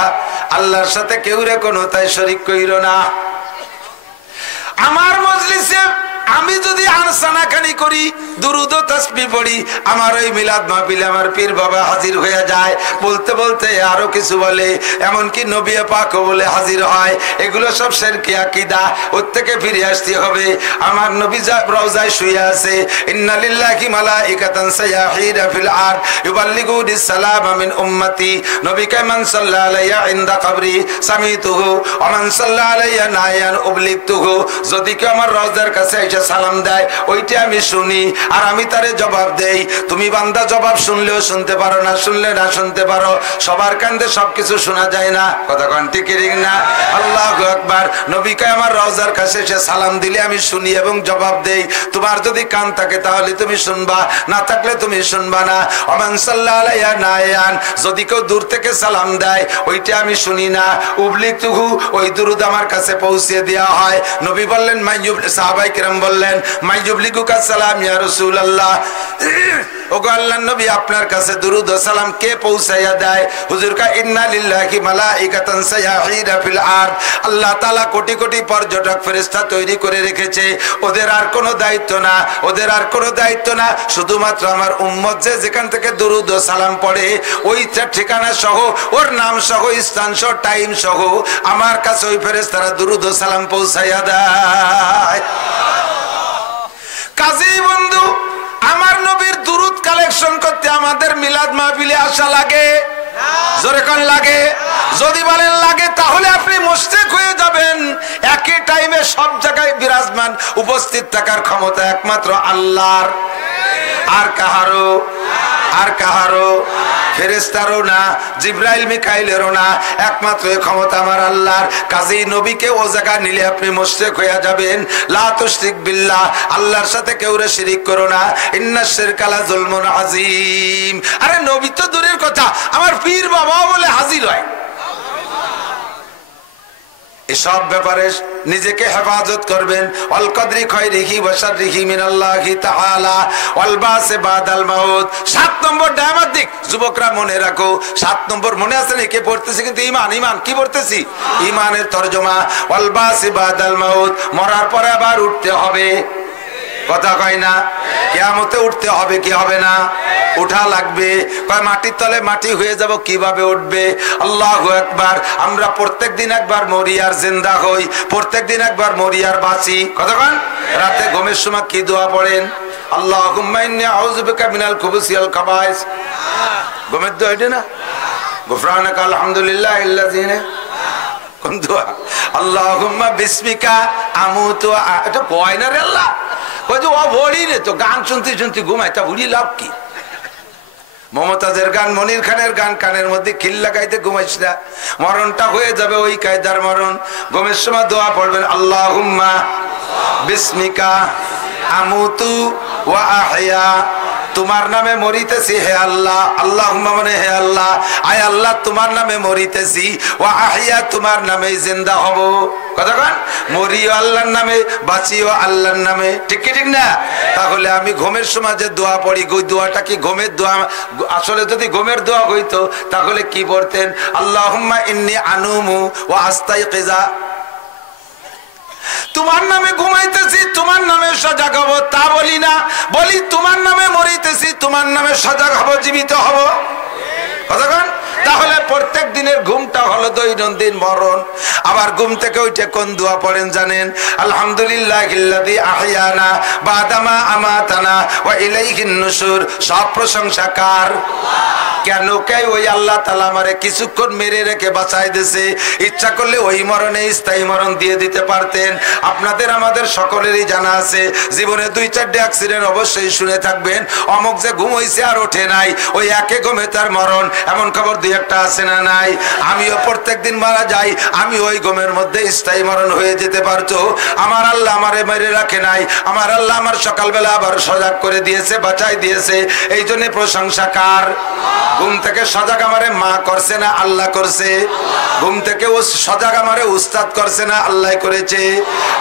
আল্লাহর সাথে কেউ রে কোনো তাই শরীক কইরো না। আমার মজলিসে আমি যদি আনসানাখানি করি, দুরুদ ও তাসবিহ পড়ি, আমার ওই মিলাদ মাহফিলে আমার পীর বাবা হাজির হয়ে যায়, বলতে বলতে আরো কিছু বলে, এমনকি নবী পাকও বলে হাজির হয়। এগুলো সব শিরকি আকীদা, ওর থেকে ফিরে আসতে হবে। আমার নবী রওজায় শুয়ে আছে, ইন্না লিল্লাহি মালাইকাতান সায়াহিরা ফিল আরদ ইউবাল্লিগুনিস সালামা মিন উম্মতি। নবী কে মান সাল্লাল্লাহু আলাইহি ইনদা কবরি সামিতুহু ওয়া মান সাল্লাল্লাহু আলাইহি নায়ান উবলিগতুহু। যদি কেউ আমার রওজার কাছে সালাম দেয়, ওইটা আমি শুনি আর আমি তারে জবাব দেই। তুমি বান্দা জবাব শুনলেও শুনতে পারো, না শুনলে না শুনতে পারো, সবার কান্দে সবকিছু শোনা যায় না। কথা কোন ঠিক না? আল্লাহু আকবার। নবীকে আমার রওজার কাছে এসে সালাম দিলে আমি শুনি এবং জবাব দেই। তোমার যদি কান থাকে তাহলে তুমি শুনবা, না থাকলে তুমি শুনবা না। ওমান সাল্লাল্লাহু আলাইহি নায়ান, যদি কেউ দূর থেকে সালাম দেয় ওইটা আমি শুনি না। উবলিগতুহু, ওই দুরূদ আমার কাছে পৌঁছে দেওয়া হয়। নবী বললেন মাইয়ুব, সাহাবায়ে কেরাম বললেন মাইয়ুবলিগুকা সালাম ইয়া রাসূলুল্লাহ, ওগো আল্লাহর নবী আপনার কাছে দুরূদ ও সালাম কে পৌঁছায়া দেয়? হুজুর কা ইন্না লিল্লাহি মালাইকাতান সায়াহিরা ফিল আরদ। আল্লাহ তাআলা কোটি কোটি পর্যটক ফেরেশতা তৈরি করে রেখেছে, ওদের আর কোনো দায়িত্ব না, ওদের আর কোনো দায়িত্ব না। শুধুমাত্র আমার উম্মত যে যেখান থেকে দুরূদ ও সালাম পড়ে, ওই ঠিকানা সহ, ওর নাম সহ, স্থান সহ, টাইম সহ আমার কাছে ওই ফেরেশতারা দুরূদ ও সালাম পৌঁছায়া দেয়। কাজী বন্ধু, আমার নবীর দুরূদ কালেকশন করতে আমাদের মিলাদ মাহফিলে আসা লাগে? জোরে কোন লাগে? যদি বলেন লাগে, তাহলে আপনি মুশরিক হয়ে যাবেন। একই টাইমে সব জায়গায় বিরাজমান উপস্থিত থাকার ক্ষমতা একমাত্র আল্লাহর, আর কাহারও, আর কাহারও, ফেরেশতারও না, জিবরাইল মিকাইলেরও না, একমাত্র এই ক্ষমতা আমার আল্লাহর। কাজেই নবীকে ও জায়গা নিলে আপনি মুশরিক হয়ে যাবেন। লা তুশরিক বিল্লাহ, আল্লাহর সাথে কেউরে শিরিক করো না। ইন্নাশ শিরকা লা যুলমুন আযীম। আরে নবী তো দূরের কথা, আমার পীর বাবাও বলে হাজির হয়। এসব ব্যাপারে নিজেকে হেফাজত করবেন। ওয়াল কদরি খায়রিহি ওয়া শাররিহি মিনাল্লাহি তাআলা ওয়াল বাসে বাদাল মাউত। 7 নম্বর ডায়ামাদিক যুবকরা মনে রাখো। 7 নম্বর মনে আছে নাকি? পড়তেছি কিন্তু ঈমান, ঈমান কি পড়তেছি? ঈমানের তরজমা। ওয়াল বাসে বাদাল মাউত, মরার পরে আবার উঠতে হবে। কথা কয় না? কিয়ামতে উঠতে হবে কি হবে না? উঠা লাগবে। কয় মাটির তলে মাটি হয়ে যাব, কিভাবে উঠবে? আল্লাহু আকবার। আমরা প্রত্যেকদিন একবার মরি আর জিন্দা হই, প্রত্যেকদিন একবার মরি আর বাঁচি। কতক্ষণ রাতে ঘুমের সময় কি দোয়া পড়েন? আল্লাহুম্মা ইন্নী আউযু বিকা মিনাল খুবুসি ওয়াল খাবাইস। ঘুমের দোয়া এটা না? গুফরানাকা আলহামদুলিল্লাহিল্লাযী, কোন দোয়া? আল্লাহুম্মা বিসমিকা আমুতু। এটা কয় না রে আল্লাহ, কয় যে ও বড়ি রে, তো গান শুনতে শুনতে ঘুমায়, তা বুড়ি লাভ কি? মমতাজের গান, মনির খানের গান কানের মধ্যে খিল লাগাইতে ঘুমাইস না, মরণটা হয়ে যাবে ওই কায়দার মরণ। ঘুমের সময় দোয়া পড়বেন আল্লাহুম্মা বিসমিকা আমুতু ওয়া আহইয়া। তোমার নামে মরিতেছি হে আল্লাহ। আল্লাহুম্মা মানে হে আল্লাহ, আয় আল্লাহ তোমার নামে মরিতেছি, ওয়া আহইয়া তোমার নামে জিন্দা হব। কতক্ষণ মরিও আল্লাহর নামে, বাঁচিও আল্লাহর নামে। ঠিক কি ঠিক না? তাহলে আমি ঘুমের সময় যে দোয়া পড়ি, ওই দোয়াটা কি ঘুমের দোয়া? আসলে যদি ঘুমের দোয়া হইতো তাহলে কি পড়তেন? আল্লাহুম্মা ইন্নী আনুমু ওয়া আস্তাইকিজা। তোমার নামে ঘুমাইতেছি, তোমার নামে সজাগ হব, তা বলি না। বলি তোমার নামে মরিতেছি, তোমার নামে সজাগ হব, জীবিত হব। কতক্ষণ তাহলে প্রত্যেক দিনের ঘুমটা হলো দৈনন্দিন মরণ। আবার ঘুম থেকে উঠে কোন দোয়া পড়েন জানেন? আলহামদুলিল্লাহিল্লাযী আহইয়ানা বাদামা আমাতানা ওয়া ইলাইহিন নুশুর। সব প্রশংসা কার? কেন? কে? ওই আল্লাহ তাআলা আমারে কিছুক্ষণ মেরে রেখে বাঁচাই দিয়েছে। ইচ্ছা করলে ওই মরণে স্থায়ী মরণ দিয়ে দিতে পারতেন। আপনাদের আমাদের সকলেরই জানা আছে, জীবনে 2-4টে অ্যাক্সিডেন্ট অবশ্যই শুনে থাকবেন। অমুক যে ঘুম হইছে আর ওঠে নাই, ওই একে ঘুমে তার মরণ, এমন খবর 2-1টা আছে না নাই? আমিও প্রত্যেকদিন মারা যাই, আমি ওই ঘুমের মধ্যে স্থায়ী মরণ হয়ে যেতে পারতো। আমার আল্লাহ আমারে মেরে রাখে নাই, আমার আল্লাহ আমার সকালবেলা আবার সজাগ করে দিয়েছে, বাঁচাই দিয়েছে। এই জন্য প্রশংসা কার? ঘুম থেকে সজাগ আমারে মা করছে না আল্লাহ করছে? ঘুম থেকে ও সজাগ আমারে উস্তাদ করছে না আল্লাহ করেছে?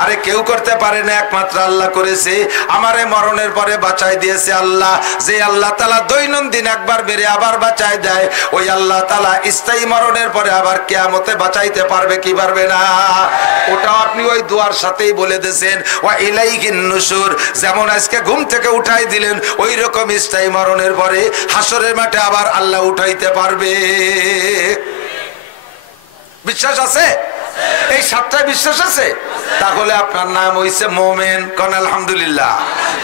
আরে কেউ করতে পারে না, একমাত্র আল্লাহ করেছে। আমারে মরণের পরে বাঁচাই দিয়েছে আল্লাহ। যে আল্লাহ তাআলা দৈনন্দিন একবার মেরে আবার বাঁচাই দেয়, ওই আল্লাহ তাআলা স্থায়ী মরণের পরে আবার কিয়ামতে বাঁচাইতে পারবে কি পারবে না? ওটাও আপনি ওই দুয়ার সাথেই বলে দিয়েছেন, ওয়া ইলাইহিন নুশুর। যেমন আজকে ঘুম থেকে উঠাই দিলেন, ওই রকম স্থায়ী মরণের পরে হাসরের মাঠে আবার আল্লাহ উঠাইতে পারবে। বিশ্বাস আছে? এই 7টায় বিশ্বাস আছে? তাহলে আপনার নাম হইছে মোমেন। কোন আলহামদুলিল্লাহ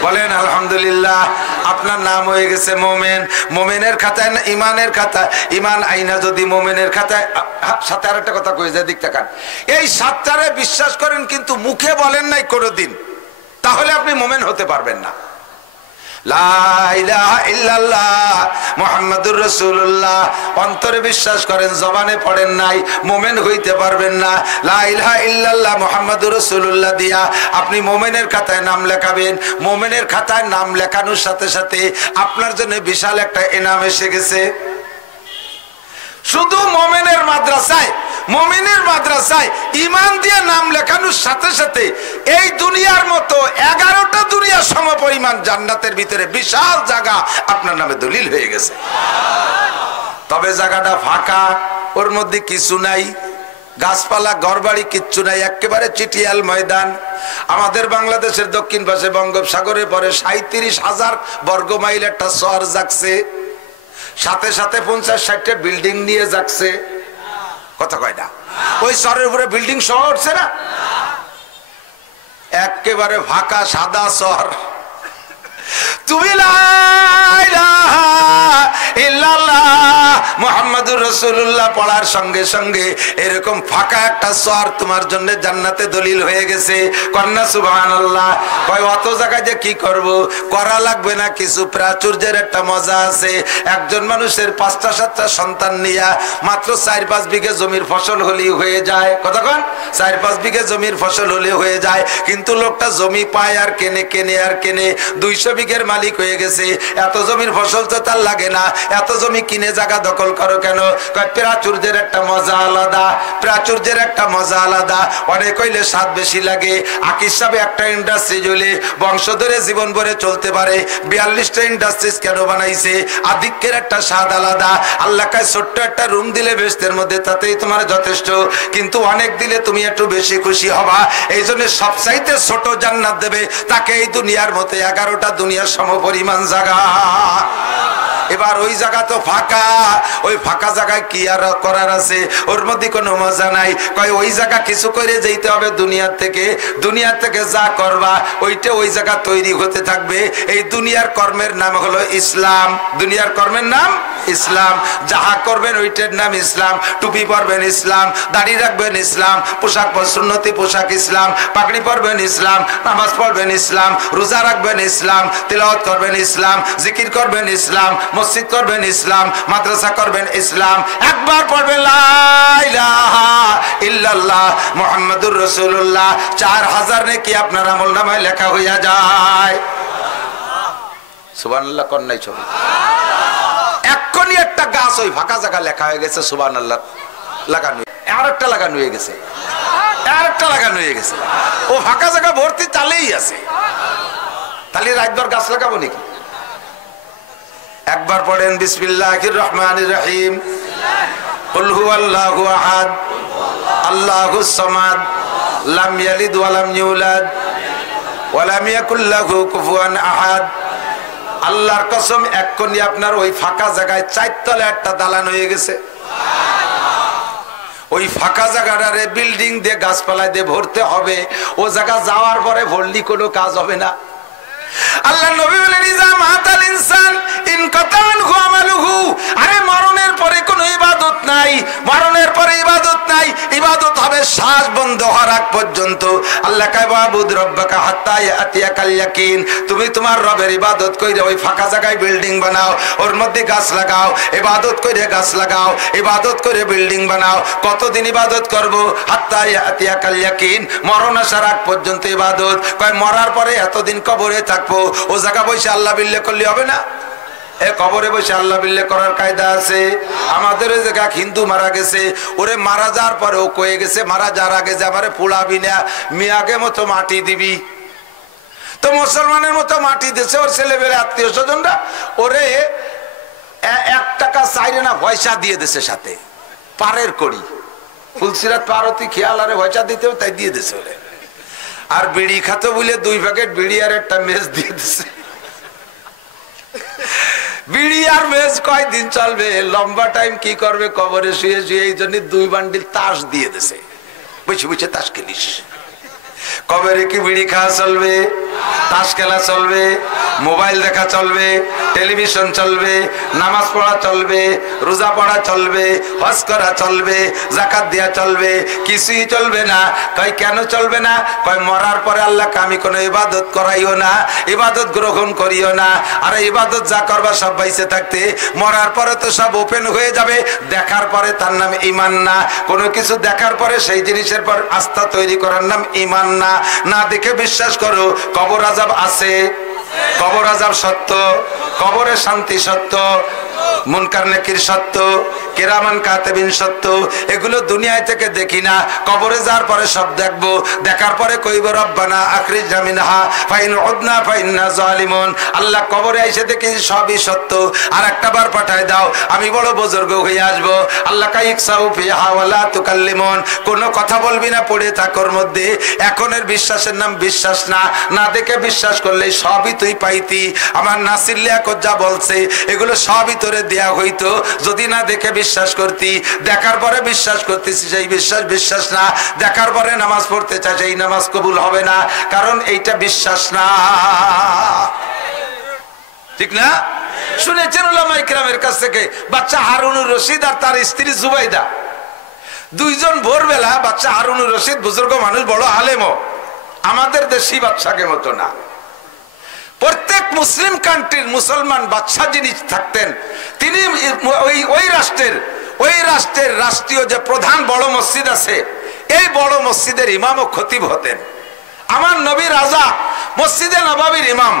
বলেন, আলহামদুলিল্লাহ। আপনার নাম হয়ে গেছে মোমেন। মোমেনের খাতায়, ইমানের খাতায় ইমান আইনা যদি মোমেনের খাতায়। সাথে আরেকটা কথা কই যায়, দিক তাকান। এই 7টারে বিশ্বাস করেন কিন্তু মুখে বলেন নাই কোনোদিন, তাহলে আপনি মোমেন হতে পারবেন না। লা ইলাহা ইল্লাল্লাহ মুহাম্মাদুর রাসূলুল্লাহ অন্তরে বিশ্বাস করেন, জবানে পড়েন নাই, মোমেন হইতে পারবেন না। লা ইলাহা ইল্লাল্লাহ মুহাম্মাদুর রাসূলুল্লাহ দিয়া আপনি মোমেনের খাতায় নাম লেখাবেন। মোমেনের খাতায় নাম লেখানোর সাথে সাথে আপনার জন্য বিশাল একটা ইনাম এসে গেছে। শুধু মোমেনের মাদ্রাসায় ঈমান দিয়ে নাম লেখানোর সাথে সাথে এই দুনিয়ার মতো 11টা দুনিয়া সমপরিমাণ জান্নাতের ভিতরে বিশাল জায়গা আপনার নামে দলিল হয়ে গেছে। তবে জায়গাটা ফাঁকা, ওর মধ্যে কিছু নাই, গাছপালা ঘরবাড়ি কিচ্ছু নাই, একেবারে চিটিয়াল ময়দান। আমাদের বাংলাদেশের দক্ষিণ পাশে বঙ্গোপসাগরের পরে 37,000 বর্গমাইল একটা শহর জাগছে, সাথে সাথে 50-60টা বিল্ডিং নিয়ে যাচ্ছে। কথা কয় না? ওই শহরের উপরে বিল্ডিং শহর উঠছে না, একেবারে ফাঁকা সাদা শহর। তুমি লা ইলাহা ইল্লাল্লাহ মুহাম্মাদুর রাসূলুল্লাহ পড়ার সঙ্গে সঙ্গে এরকম ফাঁকা একটা শহর তোমার জন্য জান্নাতে দলিল হয়ে গেছে। কন্যা সুবহানাল্লাহ। কয় অত জায়গায় যে কি করব, করা লাগবে না কিছু, প্রাচুর্যের একটা মজা আছে। একজন মানুষের 5টা-7টা সন্তান নিয়া মাত্র 4-5 বিঘে জমির ফসল হলেই হয়ে যায়। কথা কন? 4-5 বিঘে জমির ফসল হলে হয়ে যায়, কিন্তু লোকটা জমি পায় আর কেনে আর কেনে, 200 বিঘের মালিক হয়ে গেছে। এত জমির ফসল তো তার লাগে না, এত জমি কিনে জায়গা দখল করো কেন? প্রাচুর্যের একটা মজা আলাদা, প্রাচুর্যের একটা মজা আলাদা। অনেক হইলে স্বাদ বেশি লাগে। আকিস সাহেব একটা ইন্ডাস্ট্রি হইলে বংশ ধরে জীবন ভরে চলতে পারে। 42টা ইন্ডাস্ট্রিজ কেন বানাইছে? আধিক্যের একটা স্বাদ আলাদা। আল্লাহ কাছে ছোট্ট একটা রুম দিলে বেহেশতের মধ্যে, তাতেই তোমার যথেষ্ট, কিন্তু অনেক দিলে তুমি একটু বেশি খুশি হবা। এই জন্য সবচাইতে ছোট জান্নাত দেবে তাকে এই দুনিয়ার মতো 11টা দুনিয়ার সমপরিমাণ জায়গা। এবার ওই জায়গা তো ফাঁকা, ওই ফাঁকা জায়গায় কি আর করার আছে? ওর মধ্যে কোনো মজা নাই। কয় ওই জায়গা কিছু করে যেতে হবে দুনিয়ার থেকে যা করবা ওইটা ওই জায়গা তৈরি হতে থাকবে। এই দুনিয়ার কর্মের নাম হলো ইসলাম। দুনিয়ার কর্মের নাম ইসলাম। যাহা করবেন ওইটার নাম ইসলাম। টুপি পরবেন ইসলাম, দাড়ি রাখবেন ইসলাম, পোশাক সুন্নতি পোশাক ইসলাম, পাগড়ি পরবেন ইসলাম, নামাজ পড়বেন ইসলাম, রোজা রাখবেন ইসলাম, তিলাওয়াত করবেন ইসলাম, জিকির করবেন ইসলাম, মসজিদ করবেন ইসলাম, মাদ্রাসা করবেন ইসলাম। একবার পড়বেন লা ইলাহা ইল্লাল্লাহ মুহাম্মাদুর রাসূলুল্লাহ, 4000 নেকি আপনার আমলনামায় লেখা হইয়া যায়। সুবহানাল্লাহ। কন্যাই ছবি এক্ষুনি একটা গাছ ওই ফাঁকা জায়গা লেখা হয়ে গেছে সুবহানাল্লাহ লাগানো, আরেকটা লাগানো হয়ে গেছে, আরেকটা লাগানো হয়ে গেছে। ও ফাঁকা জায়গা ভর্তি চালেই আছে। তাহলে রাতভর গাছ লাগাবো নাকি? একবার পড়েন বিসমিল্লাহির রহমানির রহিম। কুল হুয়াল্লাহু আহাদ আল্লাহুস সামাদ লাম ইয়ালিদ ওয়া লাম ইউলাদ ওয়া লাম ইয়াকুল লাহু কুফুয়ান আহাদ। আল্লাহর কসম এক্ষুনি আপনার ওই ফাঁকা জায়গায় 4 তলা একটা দালান হয়ে গেছে। ওই ফাঁকা জায়গাটারে বিল্ডিং দিয়ে গাছপালা দিয়ে ভরতে হবে। ও জায়গা যাওয়ার পরে ভরলি কোনো কাজ হবে না। আল্লাহ নবী বলেন ইজা মাতাল ইনসান ইনকাতান আমালুহু, আরে মরণের পরে কোনো ইবাদত নাই, মরণের পরে ইবাদত নাই, ইবাদত হবে শ্বাস বন্ধ হওয়ার আগ পর্যন্ত। আল্লাহ কয় ওয়াবুদ রাব্বাকা হাত্তা ইয়াতিয়াকাল ইয়াকিন, তুমি তোমার রবের ইবাদত কইরে ওই ফাঁকা জায়গায় বিল্ডিং বানাও, ওর মধ্যে গাছ লাগাও, ইবাদত কইরে গাছ লাগাও, ইবাদত করে বিল্ডিং বানাও। কতদিন ইবাদত করব? হাত্তা ইয়াতিয়াকাল ইয়াকিন, মরণ আসার আগ পর্যন্ত ইবাদত। কয় মরার পরে এতদিন কবরে থাকবো, ও জায়গা বসে আল্লাহ বিল্লে করলে হবে না? এ কবরে বসে আল্লাহ বিল্লে করার কায়দা আছে? আমাদের ওই জায়গা হিন্দু মারা গেছে, ওরে মারা যাওয়ার পরে ও কয়ে গেছে মারা যাওয়ার আগে যে আমারে পোড়াবি না, মিয়াকে মতো মাটি দিবি। তো মুসলমানের মতো মাটি দিয়েছে ওর ছেলেমেয়ে আত্মীয় স্বজনরা, ওরে 1 টাকা চাইরে না পয়সা দিয়ে দিছে, সাথে পারের করি ফুলসিরাত পারতি খেয়াল আরে পয়সা দিতেও তাই দিয়ে দিছে ওরে। আর বিড়ি খাতো বলে 2 প্যাকেট বিড়ি আর একটা মেজ দিয়ে দিছে। বিড়ি আর মেজ কয়দিন চলবে? লম্বা টাইম কি করবে কবরে শুয়ে শুয়ে, এই জন্য 2 বান্ডিল তাস দিয়ে দিছে, বসে বসে তাস খেলিস। কবরে কি বিড়ি খাওয়া চলবে? তাস খেলা চলবে, মোবাইল দেখা চলবে, টেলিভিশন চলবে, নামাজ পড়া চলবে, রোজা পড়া চলবে, হজ করা চলবে, যাকাত দেওয়া চলবে, কিছুই চলবে না। কয় কেন চলবে না? কয় মরার পরে আল্লাহকে আমি কোনো ইবাদত করাইও না, ইবাদত গ্রহণ করিও না। আর ইবাদত যা করবা সব বাইসে থাকতে, মরার পরে তো সব ওপেন হয়ে যাবে। দেখার পরে তার নাম ঈমান না, কোনো কিছু দেখার পরে সেই জিনিসের পর আস্থা তৈরি করার নাম ঈমান না। না দেখে বিশ্বাস করো কবর আযাব আছে, কবর আযাব সত্য, কবরে শান্তি সত্য, মুনকার নাকির সত্য, কিরামান কাতিবিন সত্য। এগুলো দুনিয়ায় থেকে দেখি না, কবরে যাওয়ার পরে সব দেখবো। দেখার পরে কইব রব্বানা আখরিজনা মিনহা ফাইন উদনা ফাইন্না জালিমুন। আল্লাহ কবরে এসে দেখি সবই সত্য, আর একটা বার পাঠায় দাও, আমি বড় বুজুর্গ হয়ে আসবো। আল্লাহ কাইকসাউ ফিহা ওয়ালা তুকাল্লিমুন, কোনো কথা বলবি না, পড়ে থাকোর মধ্যে। এখনের বিশ্বাসের নাম বিশ্বাস না, না দেখে বিশ্বাস করলে সবই তুই পাইতি। আমার নাসির লিয়াকত যা বলছে এগুলো সবই তোরে দেয়া হইতো যদি না দেখে বিশ্বাস করতি। দেখার পরে বিশ্বাস করতেছি, সেই বিশ্বাস বিশ্বাস না। দেখার পরে নামাজ পড়তে চাই, সেই নামাজ কবুল হবে না, কারণ এইটা বিশ্বাস না। ঠিক না? শুনেছেন উলামায়ে কিরামের কাছ থেকে, বাচ্চা হারুনুর রশিদ আর তার স্ত্রী জুবাইদা, 2 জন ভোরবেলা, বাচ্চা হারুনুর রশিদ বুজুর্গ মানুষ, বড় আলেমও, আমাদের দেশি বাচ্চাকে মতো না। প্রত্যেক মুসলিম কান্ট্রির মুসলমান বাদশা যিনি থাকতেন, তিনি ওই রাষ্ট্রের রাষ্ট্রীয় যে প্রধান বড় মসজিদ আছে, এই বড় মসজিদের ইমাম ও খতিব হতেন। আমার নবী রাজা মসজিদে নববীর ইমাম,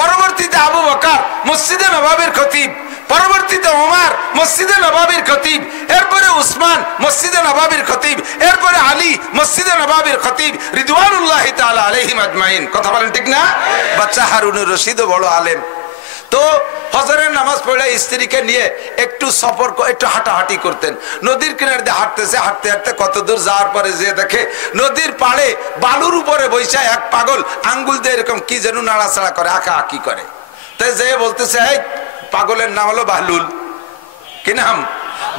পরবর্তীতে আবু বকর মসজিদে নববীর খতিব, পরবর্তীতে ওমর মসজিদে নববীর খতিব, এরপরে উসমান মসজিদে নববীর খতিব, এরপরে আলী মসজিদে নববীর খতিব রিদওয়ানুল্লাহি তাআলা আলাইহিম আজমাইন। কথা বলেন ঠিক না? বাচ্চা হারুনুর রশিদও বড় আলেম। তো ফজরের নামাজ পড়ে স্ত্রীকে নিয়ে একটু সফর, একটু হাঁটাহাঁটি করতেন। নদীর কিনারে দিয়ে হাঁটতেছে, হাঁটতে হাঁটতে কত দূর যাওয়ার পরে যে দেখে নদীর পাড়ে বালুর উপরে বৈশা এক পাগল আঙ্গুল দিয়ে এরকম কি যেন নাড়াচাড়া করে, আঁকা আঁকি করে। তাই যে বলতেছে, এই পাগলের নাম হলো বাহলুল। কি নাম?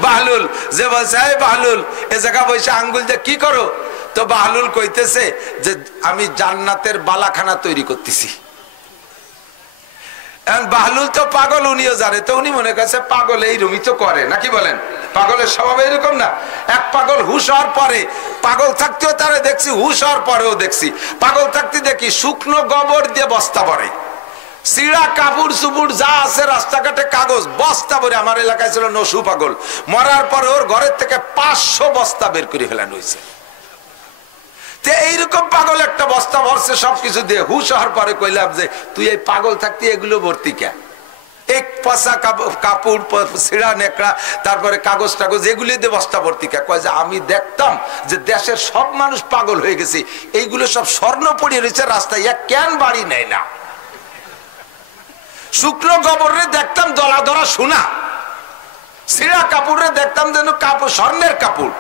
বাহলুল। যে বলছে, এই বাহলুল, এ জায়গা বৈশা আঙ্গুল দিয়ে কি করো? তো বাহলুল কইতেছে যে আমি জান্নাতের বালাখানা তৈরি করতেছি। বাহলুল তো পাগল, উনিও জানে, তো উনি মনে করছে পাগল এইরকমই তো করে, নাকি বলেন? পাগলের স্বভাব এরকম না? এক পাগল হুশ হওয়ার পরে, পাগল থাকতেও তারা দেখছি, হুশ হওয়ার পরেও দেখছি, পাগল থাকতে দেখি শুকনো গোবর দিয়ে বস্তা ভরে, সিড়া কাপড় চুপুর যা আছে রাস্তাঘাটে কাগজ বস্তা ভরে। আমার এলাকায় ছিল নসু পাগল, মরার পরে ওর ঘরের থেকে 500 বস্তা বের করে ফেলানো হয়েছে। এইরকম পাগল একটা বস্তা ভরছে সবকিছু দিয়ে। হুশ হওয়ার পরে কইলাম যে তুই এই পাগল থাকতে এগুলো ভর্তি কে? এক পচা কাপড়, ছিঁড়া নেকড়া, তারপরে কাগজ টাগজ, এগুলি দিয়ে বস্তা ভর্তি কে? কয় যে আমি দেখতাম যে দেশের সব মানুষ পাগল হয়ে গেছে, এইগুলো সব স্বর্ণ পড়িয়ে রয়েছে রাস্তায়, এক কেন বাড়ি নেয় না। শুকনো গোবরে দেখতাম দলা দলা সোনা, ছিঁড়া কাপড়ে দেখতাম যেন কাপড়, স্বর্ণের কাপড়,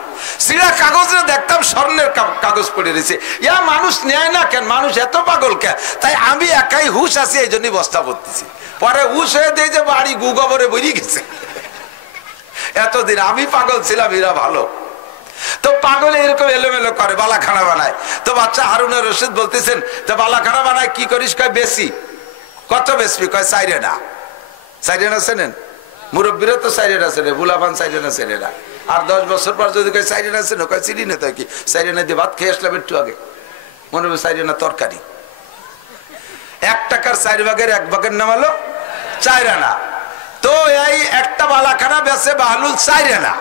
ছিঁড়া কাগজে দেখতাম স্বর্ণের কাগজ পড়ে রয়েছে। ইয়া মানুষ নেয় না কেন? মানুষ এত পাগল কে? তাই আমি একাই হুশ আছি, এই জন্যই বস্তা ভরতেছি। পরে হুশ হয়ে দিয়ে যে বাড়ি গু গোবরে বেরিয়ে গেছে। এতদিন আমি পাগল ছিলাম, এরা ভালো। তো পাগল এরকম এলোমেলো করে, বালাখানা বানায়। তো বাচ্চা হারুনের রশিদ বলতেছেন, তো বালাখানা বানায় কি করিস? কয় বেশি। কত বেশি? কয় সাইরেনা। সাইরেনা চেনেন? মুরব্বীরা তো সাইরেনা চেনে, বুলাবান সাইরেনা চেনে না। আর 10 বছর পর যদি কয় সাইরেনা চেনে, কয় চিনি না। তো কি সাইরেনা দিয়ে ভাত খেয়ে আসলাম একটু আগে, মনে হবে সাইরেনা তরকারি। 1 টাকার 4 ভাগের 1 ভাগের নাম হলো 4 আনা। তো এই একটা বালাখানা বেচে বাহলুল 4 আনা।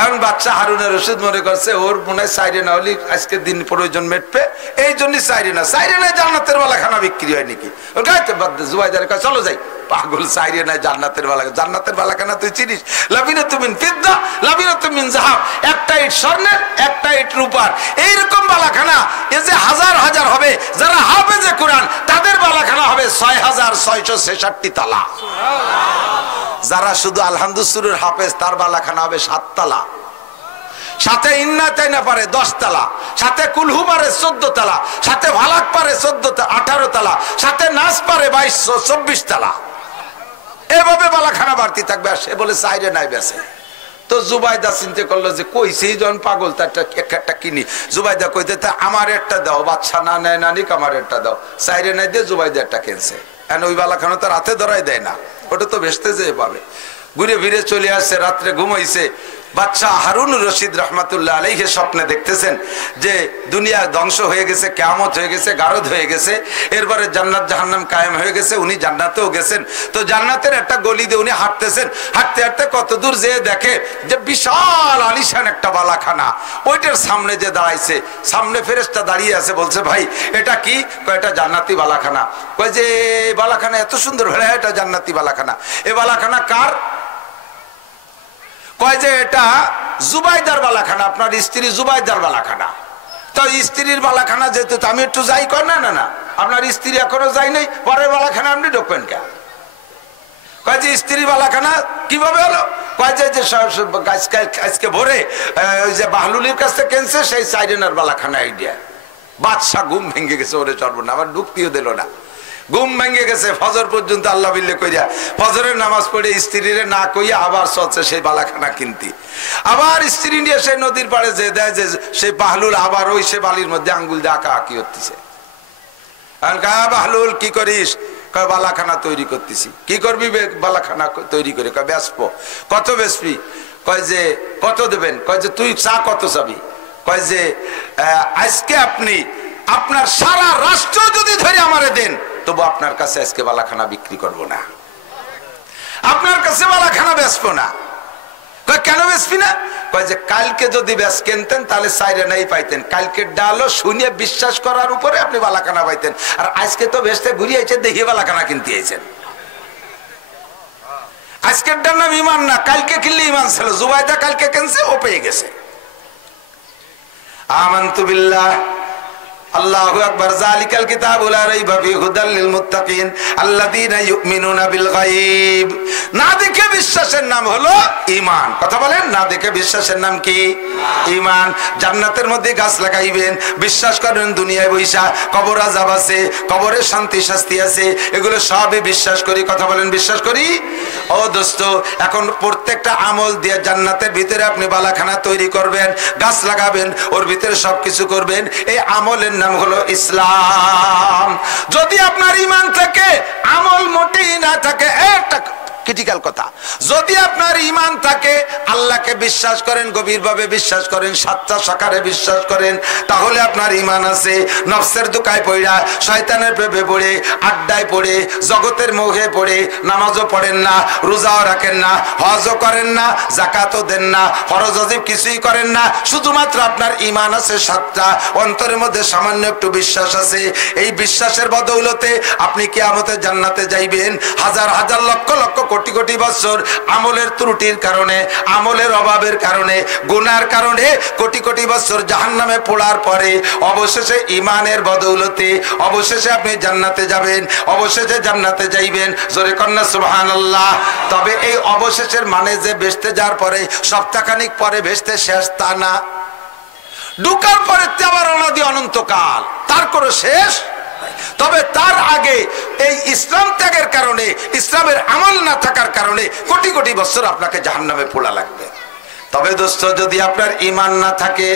এখন বাচ্চা হারুনের রশিদ মনে করছে ওর মনে হয় 4 আনা হলে আজকে দিন প্রয়োজন মেটবে, এই জন্যই 4 আনা। 4 আনায় জান্নাতের বালাখানা বিক্রি হয় নাকি? ওর গাইতে বাদ দে, জুবাইদার কয় চলো যাই। পাগল, 4 আনায় জান্নাতের বালাখানা। জান্নাতের বালাখানা তুই চিনিস? লাবিনাতু মিন ফিদ্দা, লাবিনাতু মিন যাহাব। একটা ইট স্বর্ণের, একটা ইট রূপার। এইরকম বালাখানা এ যে হাজার হাজার হবে। যারা হাফেজে কোরআন তাদের বালাখানা হবে 6666 তালা। যারা শুধু আলহামদুসুরের হাফেজ তার বালাখানা হবে 7 তালা। সাথে ইন্না তাইনা পারে 10 তালা, সাথে কুলহু পারে 14 তালা, সাথে ভালাক পারে 18 তালা, সাথে নাস পারে 2224 তালা। এভাবে বালাখানা বাড়তি থাকবে। আর সে বলে 4 আনায় বেচে। তো জুবাইদা চিন্তা করলো যে কইছে যখন পাগল তার একটা কিনি। জুবাইদা কইতে আমার একটা দাও। বাচ্চা না নেয় না নিক, আমার একটা দাও। 4 আনায় দিয়ে জুবাইদা একটা কিনছে। এখন ওই বালাখানা তার হাতে ধরাই দেয় না, ওটা তো বেচতে যেয়ে পাবে। ঘুরে ফিরে চলে আসছে, রাত্রে ঘুমাইছে। বাচ্চা হারুন রশিদ রহমাতুল্লাহ আলাইহি স্বপ্নে দেখতেছেন যে দুনিয়া ধ্বংস হয়ে গেছে, কিয়ামত হয়ে গেছে, গারদ হয়ে গেছে, এরপরে জান্নাত জাহান্নাম কায়েম হয়ে গেছে। উনি জান্নাতেও গেছেন। তো জান্নাতের একটা গলি দিয়ে উনি হাঁটতেছেন। হাঁটতে হাঁটতে কত দূর যেয়ে দেখে যে বিশাল আলিশান একটা বালাখানা। ওইটার সামনে যে দাঁড়াইছে, সামনে ফেরেশতা দাঁড়িয়ে আছে। বলছে ভাই এটা কি? কয় এটা জান্নাতি বালাখানা। কয় যে বালাখানা এত সুন্দর হলে এটা জান্নাতি বালাখানা। এ বালাখানা কার? কয় যে এটা জুবাইদার বালাখানা, আপনার স্ত্রী জুবাইদার বালাখানা। তো স্ত্রীর বালাখানা যেহেতু আমি একটু যাই। কয় না না না, আপনার স্ত্রী এখনো যাই নাই, পরের বালাখানা আপনি ঢোকবেন কেন? কয় যে স্ত্রীর বালাখানা কিভাবে হলো? কয় যে আজকে ভোরে ওই যে বাহলুলের কাছ থেকে কিনছে সেই 4 আনার বালাখানা আইডিয়া। বাদশা ঘুম ভেঙে গেছে, ওরে চড়বো না, আবার ঢুকতেও দিল না। ঘুম ভেঙে গেছে। ফজর পর্যন্ত আল্লাহ বিল্লে কইরা ফজরের নামাজ পড়ে স্ত্রীরে না কইয়া আবার চলছে সেই বালাখানা কিনতে। আবার স্ত্রী নিয়ে সেই নদীর পাড়ে যে দেয় যে সেই বাহলুল আবার ওই সে বালির মধ্যে আঙ্গুল দিয়ে আঁকা আঁকি হতেছে। বাহলুল কি করিস? কয় বালাখানা তৈরি করতেছি। কি করবি? বালাখানা তৈরি করে। কয় বেচবো। কত বেচবি? কয় যে কত দেবেন? কয় যে তুই চা কত চাবি? কয় যে আজকে আপনি আপনার সারা রাষ্ট্র যদি ধরে আমারে দেন তবু আপনার কাছে আজকে বালাখানা বিক্রি করব না, আপনার কাছে বালাখানা বেচবো না। কয় কেন বেচবি না? কয় যে কালকে যদি বেচ কিনতেন তাহলে 4 আনাই পাইতেন। কালকে ডালো শুনে বিশ্বাস করার উপরে আপনি বালাখানা পাইতেন। আর আজকে তো বেচতে ঘুরিয়ে আইছেন, দেখে বালাখানা কিনতে আইছেন। আজকের ডার নাম ইমান না, কালকে কিনলে ইমান ছিল। জুবাইদা কালকে কিনছে, ও পেয়ে গেছে। আমানতু বিল্লাহ। আল্লাহু আকবার। যালিকাল কিতাবু লা রাইবা ফীহি হুদাল লিল মুত্তাকিন আল্লাযীনা ইউমিনুনা বিল গায়ব। না দেখে বিশ্বাসের নাম হলো ঈমান। কথা বলেন, না দেখে বিশ্বাসের নাম কি? ঈমান। জান্নাতের মধ্যে গাছ লাগাইবেন, বিশ্বাস করেন দুনিয়ায় বৈশা কবর আযাব আছে, কবরে শান্তি শাস্তি আছে, এগুলো সবই বিশ্বাস করি। কথা বলেন, বিশ্বাস করি। ও দোস্ত, এখন প্রত্যেকটা আমল দিয়ে জান্নাতের ভিতরে আপনি বালাখানা তৈরি করবেন, গাছ লাগাবেন, ওর ভিতরে সবকিছু করবেন। এই আমলের নাম হলো ইসলাম। যদি আপনার ঈমান থাকে, আমল মোটেই না থাকে, একটা ক্রিটিক্যাল কথা, যদি আপনার ঈমান থাকে, আল্লাহকে বিশ্বাস করেন, গভীরভাবে বিশ্বাস করেন, সাতটা সাকারে বিশ্বাস করেন, তাহলে আপনার ঈমান আছে। নফসের দুকায় পড়া, শয়তানের প্রেমে পড়ে, আড্ডায় পড়ে, জগতের মোহে পড়ে নামাজও পড়েন না, রোজাও রাখেন না, হজও করেন না, যাকাতও দেন না, ফরজ ওয়াজিব কিছুই করেন না, শুধুমাত্র আপনার ঈমান আছে 7টা, অন্তরের মধ্যে সামান্য একটু বিশ্বাস আছে। এই বিশ্বাসের বদৌলতে আপনি কিয়ামতে জান্নাতে যাইবেন। হাজার হাজার লক্ষ লক্ষ কোটি কোটি বছর আমলের ত্রুটির কারণে, আমলের অভাবের কারণে, গুনার কারণে কোটি কোটি বছর জাহান্নামে পোড়ার পরে অবশেষে ঈমানের বদৌলতে অবশেষে আপনি জান্নাতে যাবেন, অবশেষে জান্নাতে যাইবেন। জোরে কন্যা সুবহানাল্লাহ। তবে এই অবশেষের মানে যে বেহেশতে যাওয়ার পরে সপ্তাহখানিক পরে বেহেশতে শেষ তা না, ঢুকার পরে আবার অনাদি অনন্তকাল, তার কোনো শেষ। তবে তার আগে এই ইসলাম ত্যাগের কারণে, ইসলামের আমল না থাকার কারণে কোটি কোটি বছর আপনাকে জাহান্নামে পোড়া লাগবে। তবে দোস্ত যদি আপনার ঈমান না থাকে,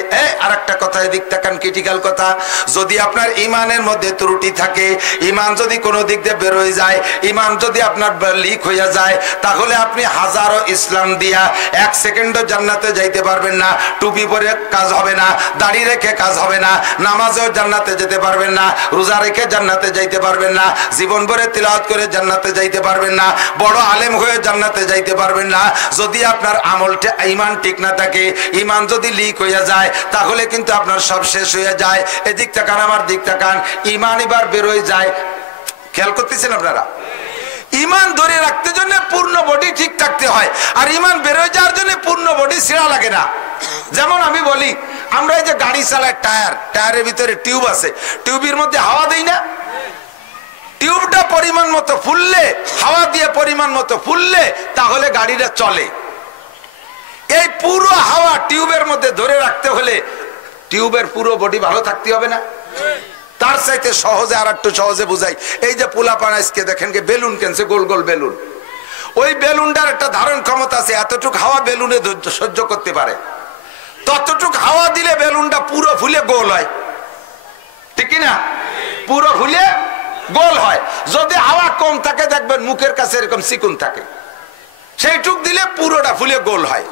আরেকটা কথা এদিক তাকান, ক্রিটিক্যাল কথা, যদি আপনার ঈমানের মধ্যে ত্রুটি থাকে, ঈমান যদি কোনো দিক দিয়ে বের হয়ে যায়, ঈমান যদি আপনার লিক হয়ে যায়, তাহলে আপনি হাজারো ইসলাম দিয়া 1 সেকেন্ডও জান্নাতে যাইতে পারবেন না। টুপি পরে কাজ হবে না, দাড়ি রেখে কাজ হবে না, নামাজেও জান্নাতে যেতে পারবেন না, রোজা রেখে জান্নাতে যাইতে পারবেন না, জীবন ভরে তিলাওয়াত করে জান্নাতে যাইতে পারবেন না, বড় আলেম হয়ে জান্নাতে যাইতে পারবেন না। যদি আপনার আমলটা ঈমান ঠিক না থাকে, ঈমান যদি লিক হয়ে যায়, তাহলে কিন্তু আপনার সব শেষ হয়ে যায়। এদিক তাকান, আমার দিক তাকান, ঈমান এবার বের হয়ে যায়। খেয়াল করতেছেন আপনারা? ঈমান ধরে রাখতে জন্য পূর্ণ বডি ঠিক থাকতে হয়, আর ঈমান বের হয়ে যাওয়ার জন্য পূর্ণ বডি ছেঁড়া লাগে না। যেমন আমি বলি, আমরা এই যে গাড়ি চালাই, টায়ারের ভিতরে টিউব আছে, টিউবের মধ্যে হাওয়া দেই না? টিউবটা পরিমাণ মতো ফুললে, হাওয়া দিয়ে পরিমাণ মতো ফুললে, তাহলে গাড়িটা চলে। এই পুরো হাওয়া টিউবের মধ্যে ধরে রাখতে হলে টিউবের পুরো বডি ভালো থাকতে হবে না? তার চাইতে সহজে আর একটু সহজে বুঝাই। এই যে পোলাপান আজকে দেখেন কি বেলুন কিনছে, গোল গোল বেলুন, ওই বেলুনটার একটা ধারণ ক্ষমতা আছে, এতটুক হাওয়া বেলুনে সহ্য করতে পারে। ততটুক হাওয়া দিলে বেলুনটা পুরো ফুলে গোল হয়, ঠিক না? পুরো ফুলে গোল হয়। যদি হাওয়া কম থাকে, দেখবেন মুখের কাছে এরকম চিকুন থাকে, সেইটুক দিলে পুরোটা ফুলে গোল হয়।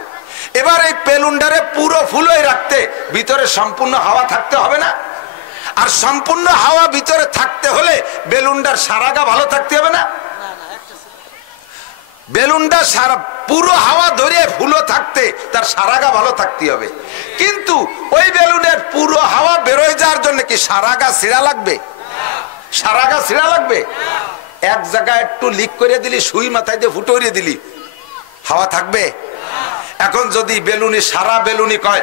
এবার এই বেলুনটারে পুরো ফুলে রাখতে ভিতরে সম্পূর্ণ হাওয়া থাকতে হবে না? আর সম্পূর্ণ হাওয়া ভিতরে থাকতে হলে বেলুনটার সারাগা ভালো থাকতে হবে না? বেলুনটা সারা পুরো হাওয়া ধরে ফুলো থাকতে তার সারাগা ভালো থাকতে হবে। কিন্তু ওই বেলুনের পুরো হাওয়া বেরোয় যাওয়ার জন্য কি সারাগা ছিঁড়া লাগবে? সারাগা ছিঁড়া লাগবে? এক জায়গায় একটু লিক করে দিলি, সুই মাথায় দিয়ে ফুটোরে দিলি, হাওয়া থাকবে? এখন যদি বেলুনি সারা বেলুনি কয়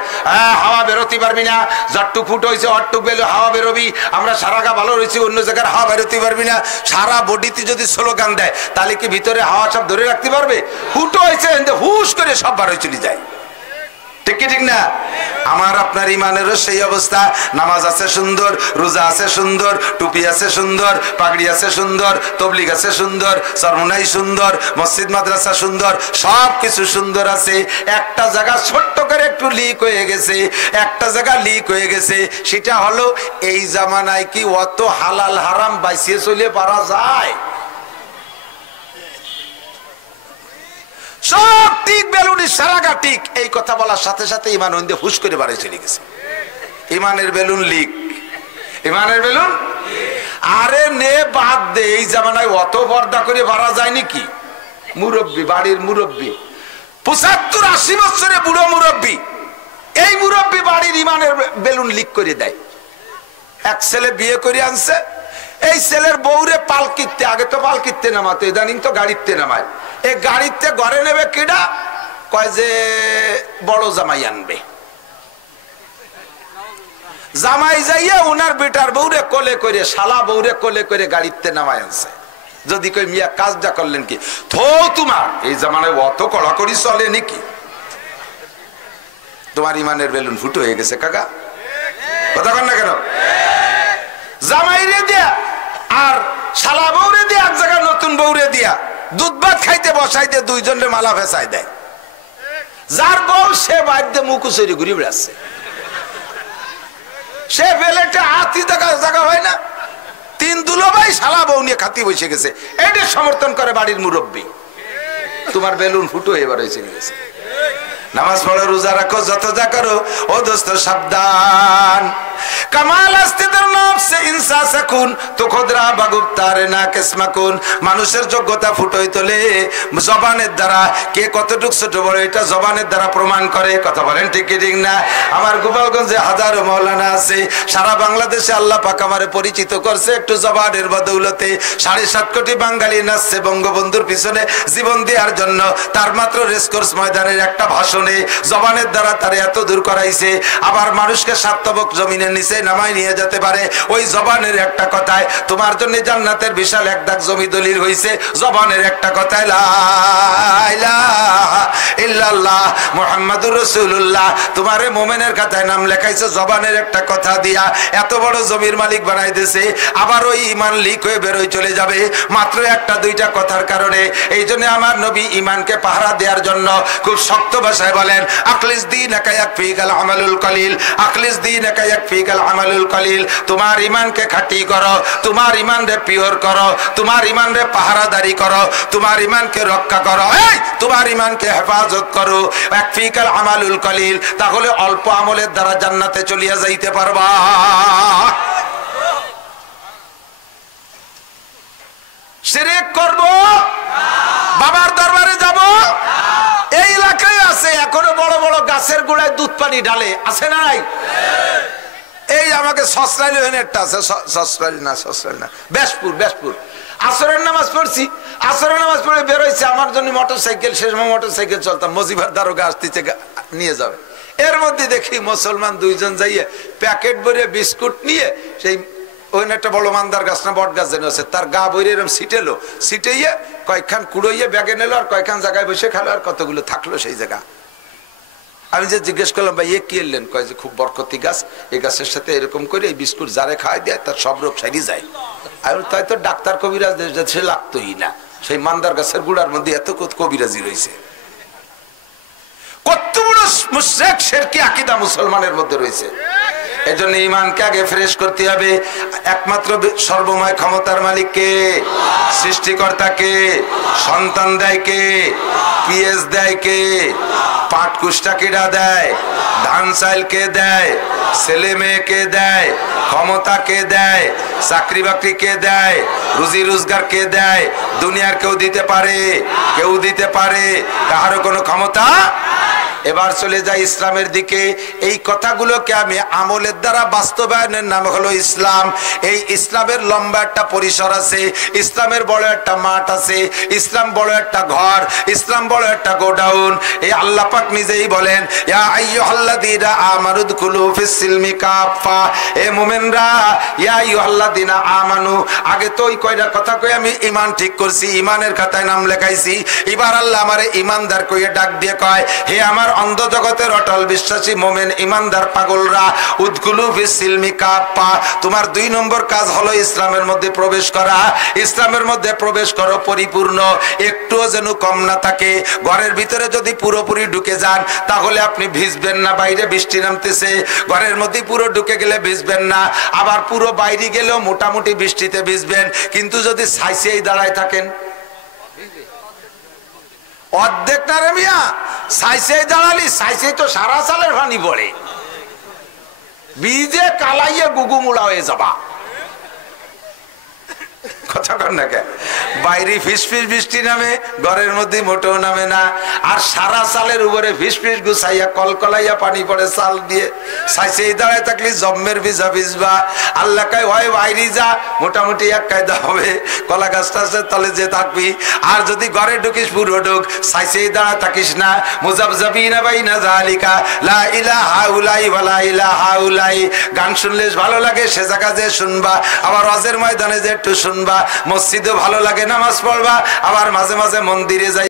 হাওয়া বেরোতে পারবি না, যতটুক ফুটো হয়েছে অতটুক হাওয়া বেরোবি, আমরা সারাগা ভালো রয়েছি, অন্য জায়গায় হাওয়া বেরোতে পারবি না, সারা বডিতে যদি স্লোগান দেয়, তাহলে কি ভিতরে হাওয়া সব ধরে রাখতে পারবে? ফুটো হয়েছে হুশ করে সব বার হয়ে চলে যায়, ঠিক ঠিক না? আমার আপনার ইমানেরও সেই অবস্থা। নামাজ আছে সুন্দর, রোজা আছে সুন্দর, টুপি আছে সুন্দর, পাগড়ি আছে সুন্দর, তবলিগ আছে সুন্দর, সরমুনাই সুন্দর, মসজিদ মাদ্রাসা সুন্দর, সব কিছু সুন্দর আছে। একটা জায়গা ছোট্ট করে একটু লিক হয়ে গেছে, একটা জায়গা লিক হয়ে গেছে। সেটা হলো এই জামানায় কি অত হালাল হারাম বাইসিয়ে চলে পারা যায়? সব ঠিক, বেলুনের সারাগা ঠিক। এই কথা বলার সাথে সাথে ইমান হইতে হুশ করে বাড়ি চলে গেছে। ইমানের বেলুন লিক, ইমানের বেলুন। আরে নে বাদ দে, এই জামানায় অত পর্দা করে বাড়া যায় নাকি? মুরব্বী, বাড়ির মুরব্বী, ৭৫-৮০ বছরে বুড়ো মুরব্বী, এই মুরব্বী বাড়ির ইমানের বেলুন লিক করে দেয়। এক ছেলে বিয়ে করে আনছে, এই ছেলের বউরে পালকিতে, আগে তো পালকিতে নামাতো, ইদানিং তো গাড়িতে নামায়। এই গাড়িতে ঘরে নেবে কিডা? কয় যে বড় জামাই আনবে। জামাই যাইয়া ওনার বেটার বউরে কোলে করে, শালা বউরে কোলে করে গাড়িতে নামায় আনছে। যদি কই মিয়া কাজটা করলেন কি? থো তোমার, এই জামানায় অত কড়াকড়ি চলে নাকি? তোমার ইমানের বেলুন ফুটো হয়ে গেছে কাকা, কথা কন না কেন? জামাই রে দিয়া আর শালা বউরে দিয়া এক জায়গায় নতুন বউরে দিয়া দুধ ভাত খাইতে বসাই দিয়ে দুইজনে মালা ফেসাই দেয়। যার বউ সে বাইরে মুখ উচড়ে ঘুরে বেড়াচ্ছে, সে বেলেটা হাতি জায়গা হয় না, 3 দুলোভাই শালা বউ নিয়ে খাতি বসে গেছে। এটা সমর্থন করে বাড়ির মুরব্বী। তোমার বেলুন ফুটো এবার হয়েছে গেছে। নামাজ পড়ো, রোজা রাখো, যত যা করো, ও দোস্ত সাবধান। কামাল আস্তিদার নফসে ইনসা সাকুন তো খোদরা বাগুপ্তারে না কিসমাকুন। মানুষের যোগ্যতা ফুটোই তোলে জবানের দ্বারা। কে কতটুক ছোট বড় এটা জবানের দ্বারা প্রমাণ করে। কথা বলেন ঠিক ঠিক না? আমার গোপালগঞ্জে হাজারো মাওলানা আছে, সারা বাংলাদেশে আল্লাহ পাক আমারে পরিচিত করছে একটু জবানের বদৌলতে। 7.5 কোটি বাঙালি নাচছে বঙ্গবন্ধুর পিছনে জীবন দেওয়ার জন্য। তার মাত্র রেসকোর্স ময়দানের একটা ভাষণে জবানের দ্বারা তার এত দূর করাইছে। আবার মানুষকে স্বার্থবক জমিনে জমিনের নিচে নামাই নিয়ে যেতে পারে। ওই জবানের একটা কথায় তোমার জন্য জান্নাতের বিশাল এক দাগ জমি দলিল হইছে। জবানের একটা কথায় লা ইলাহা ইল্লাল্লাহ মুহাম্মাদুর রাসূলুল্লাহ তোমারে মুমিনের খাতায় নাম লেখাইছে জবানের একটা কথা দিয়া। এত বড় জমির মালিক বানাই দিয়েছে, আবার ওই ঈমান লিক হয়ে বের হয়ে চলে যাবে মাত্র একটা দুইটা কথার কারণে। এই জন্য আমার নবী ঈমানকে পাহারা দেওয়ার জন্য খুব শক্ত ভাষায় বলেন, আখলিস দীনাকা ইয়াকফিকাল আমালুল কলিল, আখলিস দীনাকা ইয়াকফিকাল আমালুল কলিল। তোমার ঈমানকে খাঁটি করো, তোমার ঈমানরে পিওর করো, তোমার ঈমানরে পাহারাদারি করো, তোমার ঈমানকে রক্ষা করো, এই তোমার ঈমানকে হেফাজত করো। ইয়াকফিকাল আমালুল কলিল, তাহলে অল্প আমলের দ্বারা জান্নাতে চলিয়া যাইতে পারবা। শিরক করব, বাবার দরবারে যাব, এই এলাকায় আছে এখনো বড় বড় গাছের গোড়ায় দুধ পানি ঢালে, আছে না নাই? এই আমাকে সসরাইল একটা আছে, সসরাইল না বেশপুর আসরের নামাজ পড়ছি, আসরের নামাজ পড়ে বেরোইছে আমার জন্য মোটরসাইকেল, সে সময় মোটরসাইকেল চলতাম, মজিবার দারোগা আসতেছে নিয়ে যাবে। এর মধ্যে দেখি মুসলমান দুইজন যাইয়ে প্যাকেট ভরে বিস্কুট নিয়ে সেই ওখানে একটা বড় মান্দার গাছ না বট গাছ যেন আছে, তার গা বইরে এরকম সিটেলো, সিটেইয়ে কয়েকখান কুড়োইয়ে ব্যাগে নিল, আর কয়েকখান জায়গায় বসে খেলো, আর কতগুলো থাকলো সেই জায়গা। আমি যে জিজ্ঞেস করলাম ভাই এ কি এলেন, কয় যে খুব বরকতি গাছ, এই গাছের সাথে এরকম করে এই বিস্কুট যারে খাওয়াই দেয় তার সব রোগ সারি যায়। আর তাই তো ডাক্তার কবিরাজ সে লাগতোই না, সেই মান্দার গাছের গুড়ার মধ্যে এত কবিরাজি রয়েছে। কত বড় মুশরিক শিরকি আকীদা মুসলমানের মধ্যে রয়েছে। এজন্য ঈমানকে আগে ফ্রেশ করতে হবে। একমাত্র সর্বময় ক্ষমতার মালিক কে? সৃষ্টিকর্তা কে? সন্তান দেয় কে? পিএস দেয় কে? পাট কুষ্টা কেডা দেয়? ধান চাইল কে দেয়? ছেলে মেয়ে কে দেয়? ক্ষমতা কে দেয়? চাকরি বাকরি কে দেয়? রুজি রোজগার কে দেয়? দুনিয়ার কেউ দিতে পারে? কেউ দিতে পারে? কারো কোনো ক্ষমতা। এবার চলে যাই ইসলামের দিকে। এই কথাগুলোকে আমি আমলের দ্বারা বাস্তবায়নের নাম হলো ইসলাম। এই ইসলামের লম্বা একটা পরিসর আছে, ইসলামের বড় একটা মাঠ আছে, ইসলাম বড় একটা ঘর, ইসলাম বড় একটা গোডাউন। এই আল্লাহ পাক নিজেই বলেন, ইয়া আইয়ুহাল্লাযীনা আমানু দুখুলু ফিস সিলমি কাফা, এ মুমিনরা, ইয়া আইয়ুহাল্লাযীনা আমানু। আগে তো ওই কয়টা কথা কই আমি ঈমান ঠিক করছি, ঈমানের খাতায় নাম লেখাইছি। এবার আল্লাহ আমারে ঈমানদার কইয়ে ডাক দিয়ে কয়, হে আমার অন্ধ জগতের অটল বিশ্বাসী মোমেন ইমানদার পাগলরা, উদখুলু ফিস সিলমি কাফা, তোমার 2 নম্বর কাজ হলো ইসলামের মধ্যে প্রবেশ করা। ইসলামের মধ্যে প্রবেশ করো পরিপূর্ণ, একটুও যেন কম না থাকে। ঘরের ভিতরে যদি পুরোপুরি ঢুকে যান তাহলে আপনি ভিজবেন না, বাইরে বৃষ্টি নামতেছে, ঘরের মধ্যে পুরো ঢুকে গেলে ভিজবেন না, আবার পুরো বাইরে গেলেও মোটামুটি বৃষ্টিতে ভিজবেন। কিন্তু যদি সাইসেই দাঁড়ায় থাকেন, অর্ধেক না রে মিয়া, সাইসে দাঁড়ালি সাইসে তো সারা সালের পানি পড়ে, বীজে কালাইয়ে গুগুমুড়া হয়ে যাবা। কথা কর না কে? বাইরে ফিস ফিস বৃষ্টি নামে, ঘরের মধ্যে মোটেও নামে না। আর সারা সালের উপরে ফিস ফিস গুছাইয়া কলকলাইয়া পানি পড়ে চাল দিয়ে, সাইসেই দাঁড়ায় থাকলে জম্মের ভিজা ভিজবা। আল্লাহ কয় হয় বাইরে যা, মোটামুটি এক কায়দা হবে, কলা গাছটা আছে তলে যে থাকবি। আর যদি ঘরে ঢুকিস পুরো ঢুক, সাইসেই দাঁড়ায় থাকিস না। মুযাবযাবিনা বাইনা যালিকা লা ইলাহা উলাই ওয়া লা ইলাহা উলাই। গান শুনলে ভালো লাগে সে জায়গা যে শুনবা, আবার ওয়াজের ময়দানে যে একটু শুনবা, মসজিদে ভালো লাগে নামাজ পড়বা, আবার মাঝে মাঝে মন্দিরে যাই